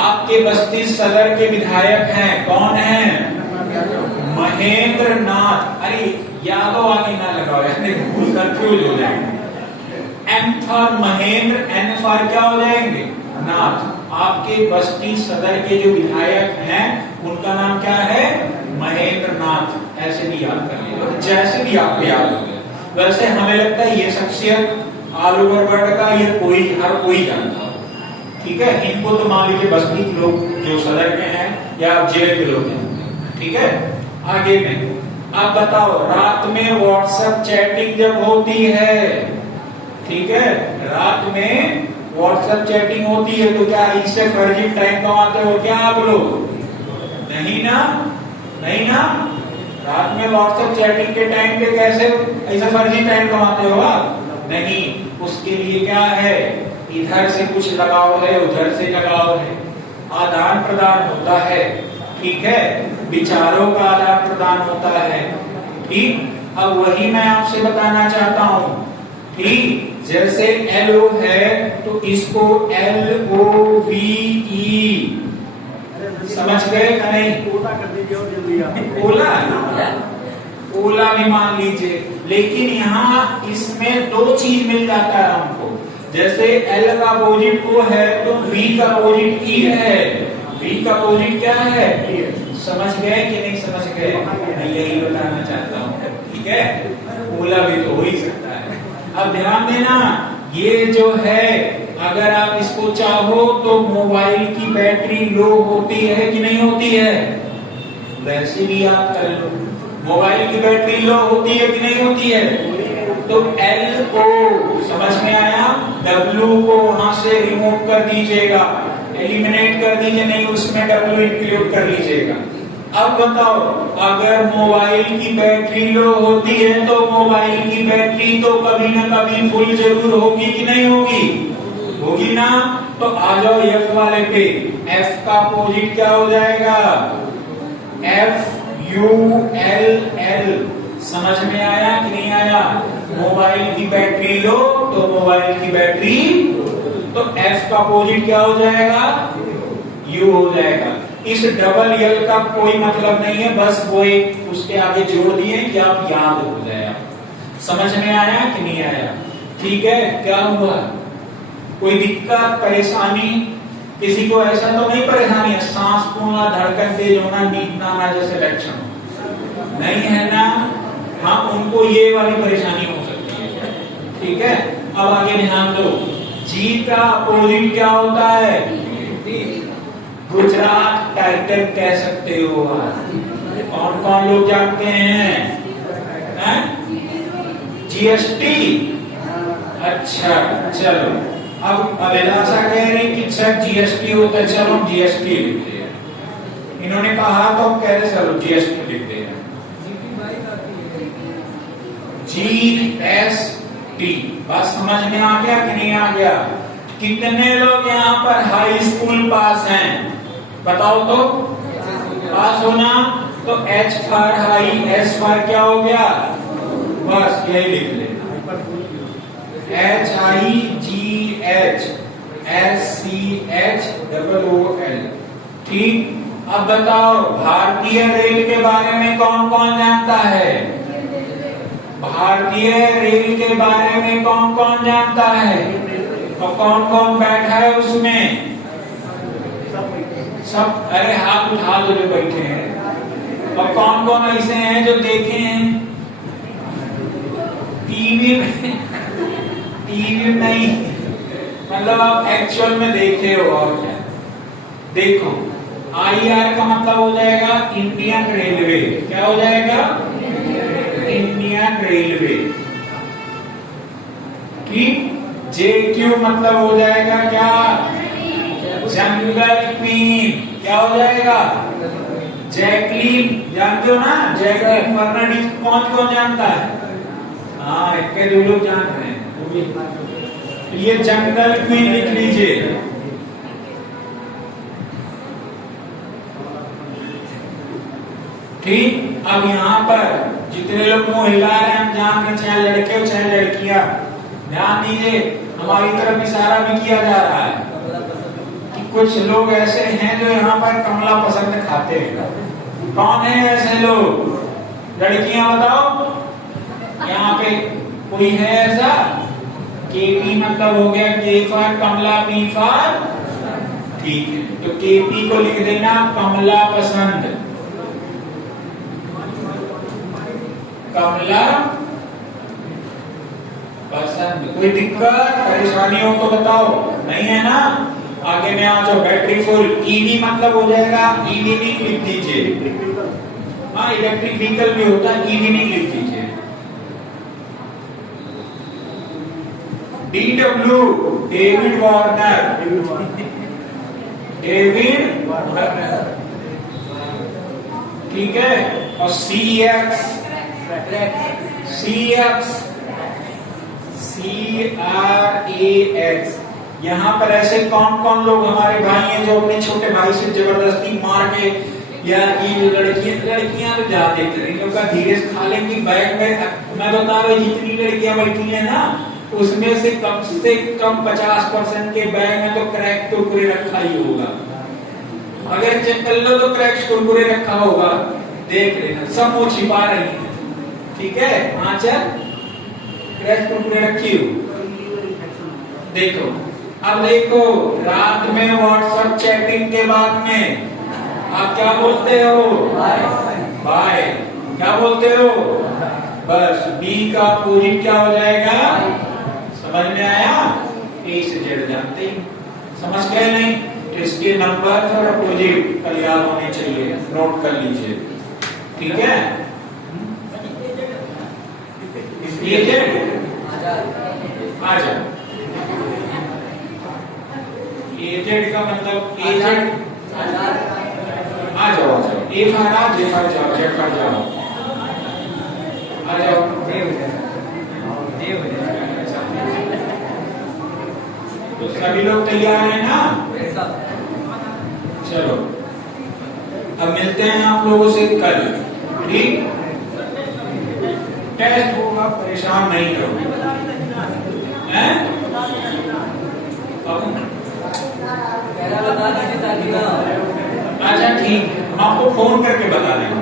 आपके बस्ती सदर के विधायक हैं, कौन हैं? महेंद्र नाथ। अरे यादव आगे ना लगाओ, भूल कंफ्यूज हो जाएंगे। M for Mahendra, N for क्या हो जाएंगे? नाथ। आपके बस्ती सदर के जो विधायक हैं उनका नाम क्या है? महेंद्र नाथ। ऐसे भी याद कर लीजिए, जैसे भी आपको याद हो गया। वैसे हमें लगता है ये शख्सियत ऑल ओवर वर्ल्ड का ये हर कोई जानता हो, ठीक है। इनको तो मान लीजिए बस्ती के लोग जो सदर के हैं या जिले के लोग हैं, ठीक है। आगे में अब बताओ, रात में व्हाट्सएप चैटिंग जब होती है, ठीक है, रात में व्हाट्सएप चैटिंग होती है तो क्या इससे फर्जी टाइम कमाते हो क्या आप लोग? नहीं ना, नहीं ना। रात में व्हाट्सएप चैटिंग के टाइम पे कैसे ऐसा फर्जी टाइम कमाते हो आप? नहीं, उसके लिए क्या है, इधर से कुछ लगाव है, उधर से लगाव है, आदान प्रदान होता है, ठीक है, विचारों का आदान प्रदान होता है, ठीक। अब वही मैं आपसे बताना चाहता हूं, ठीक। जैसे LO है तो इसको LOVE समझ गए का नहीं? ओला कर दीजिए और जल्दी आप। ओला, ओला भी मान लीजिए, लेकिन यहाँ इसमें दो चीज मिल जाता है हमको। जैसे L का अपोजिट O है तो V का अपोजिट E है। V का अपोजिट क्या है? समझ गए कि नहीं समझ गए? मैं यही बताना चाहता हूँ, ठीक है। बोला भी तो हो ही सकता है। अब ध्यान देना, ये जो है अगर आप इसको चाहो तो मोबाइल की बैटरी लो होती है कि नहीं होती है? वैसे भी आप कर लो, मोबाइल की बैटरी लो होती है कि नहीं होती है? तो LO समझ में आया, W को वहां से रिमूव कर दीजिएगा, एलिमिनेट कर दीजिए, नहीं उसमें W इंक्लूड कर लीजिएगा। अब बताओ, अगर मोबाइल की बैटरी लो होती है तो मोबाइल की बैटरी तो कभी ना कभी फुल जरूर होगी कि नहीं होगी? होगी ना। तो आ जाओ F वाले पे, F का अपोजिट क्या हो जाएगा? FULL। समझ में आया कि नहीं आया? मोबाइल की बैटरी लो तो मोबाइल की बैटरी, तो F का अपोजिट क्या हो जाएगा? U हो जाएगा। इस डबल L का कोई मतलब नहीं है, बस वो एक उसके आगे जोड़ दिए कि आप याद हो जाए। समझ में आया कि नहीं आया? ठीक है। क्या हुआ? कोई दिक्कत परेशानी? किसी को ऐसा तो नहीं परेशानी है, सांस फूलना, धड़कन तेज होना, नींद ना आना जैसे लक्षण नहीं है ना? हाँ, उनको ये वाली परेशानी हो सकती है, ठीक है। अब आगे ध्यान दो, G का अपोजिट क्या होता है? गुजरात टाइटन कह सकते हो आप। कौन कौन लोग जानते हैं? GST। अच्छा चलो, अब अभिलाषा कह रही कि सर GST होता है, चलो हम GST लिखते हैं। इन्होंने कहा तो हम कह रहे चलो GST लिखते हैं। GST बात समझ में आ गया कि नहीं आ गया? कितने लोग यहाँ पर हाई स्कूल पास हैं? बताओ तो। पास होना तो H for high, S for क्या हो गया? बस यही लिख लेना, HIGHSCHOOL। ठीक। अब बताओ, भारतीय रेल के बारे में कौन कौन जानता है? भारतीय रेल के बारे में कौन कौन जानता है? और कौन कौन बैठा है उसमें? सब। अरे हाथ उठा दो जो बैठे हैं। और कौन कौन ऐसे हैं जो देखे हैं? टीवी में? टीवी नहीं, मतलब आप एक्चुअल में देखे हो। और क्या देखो, IR का मतलब हो जाएगा इंडियन रेलवे। क्या हो जाएगा? Indian railway. ठीक। JQ मतलब हो जाएगा क्या? जंगल क्वीन। क्या हो जाएगा? जैकलीन। जानते हो ना जैकलीन फर्नांडीज? कौन कौन जानता है? हाँ, एक दो लोग जान रहे हैं। ये जंगल क्वीन लिख लीजिए। ठीक। अब यहाँ पर जितने लोग मुंह हिला रहे हैं, हम जान रहे, चाहे लड़के हो चाहे लड़कियां, ध्यान दीजिए, हमारी तरफ इशारा भी किया जा रहा है कि कुछ लोग ऐसे हैं जो यहाँ पर कमला पसंद खाते हैं। कौन है ऐसे लोग? लड़कियां बताओ, यहाँ पे कोई है ऐसा? KP मतलब हो गया K for Kamala, P for, ठीक है। तो KP को लिख देना कमला पसंद। कमला पसंद। कोई दिक्कत परेशानी हो तो बताओ, नहीं है ना? आगे में आ जाओ, बैटरी फुल। EV मतलब हो जाएगा, EV नहीं लिख दीजिए। हाँ, इलेक्ट्रिक व्हीकल भी होता है, EV नहीं लिख दीजिए। DW David Warner. David Warner, ठीक है। और CX यहाँ पर ऐसे कौन कौन लोग हमारे भाई हैं जो अपने छोटे भाई से जबरदस्ती मार के, या ये लड़कियां तो जाते इन लोग का धीरे से खा लेंगी बैग में। मैं बता रहा हूँ, जितनी लड़कियां बैठी है ना, उसमें से कम 50% के बैग में तो क्रैक कुरकुरे रखा ही होगा। अगर चेक कर लो तो क्रैक कुरकुरे रखा होगा, देख लेना। सब वो छिपा रही है, ठीक है। हाँ चल, क्रैक कुरकुरे रखी हो। देखो, अब देखो, रात में व्हाट्सएप चैटिंग के बाद में आप क्या बोलते हो? बाय। क्या बोलते हो? बस बी का अपोजिट क्या हो जाएगा? समझ में आया? ए से जेड जानते ही, समझ गए नहीं? तो इसके नंबर और अपोजिट कल याद होने चाहिए, नोट कर लीजिए, ठीक है? ए जेड आ जाओ। एजेड का मतलब एजेड आ जाओ, A for uh, J for जाओ, जेड फॉर जाओ, आ जाओ। तो सभी लोग तैयार हैं ना? चलो, अब मिलते हैं आप लोगों से कल, ठीक? टेस्ट होगा, परेशान नहीं करो, हैं? अच्छा ठीक है, हम आपको फोन करके बता देंगे।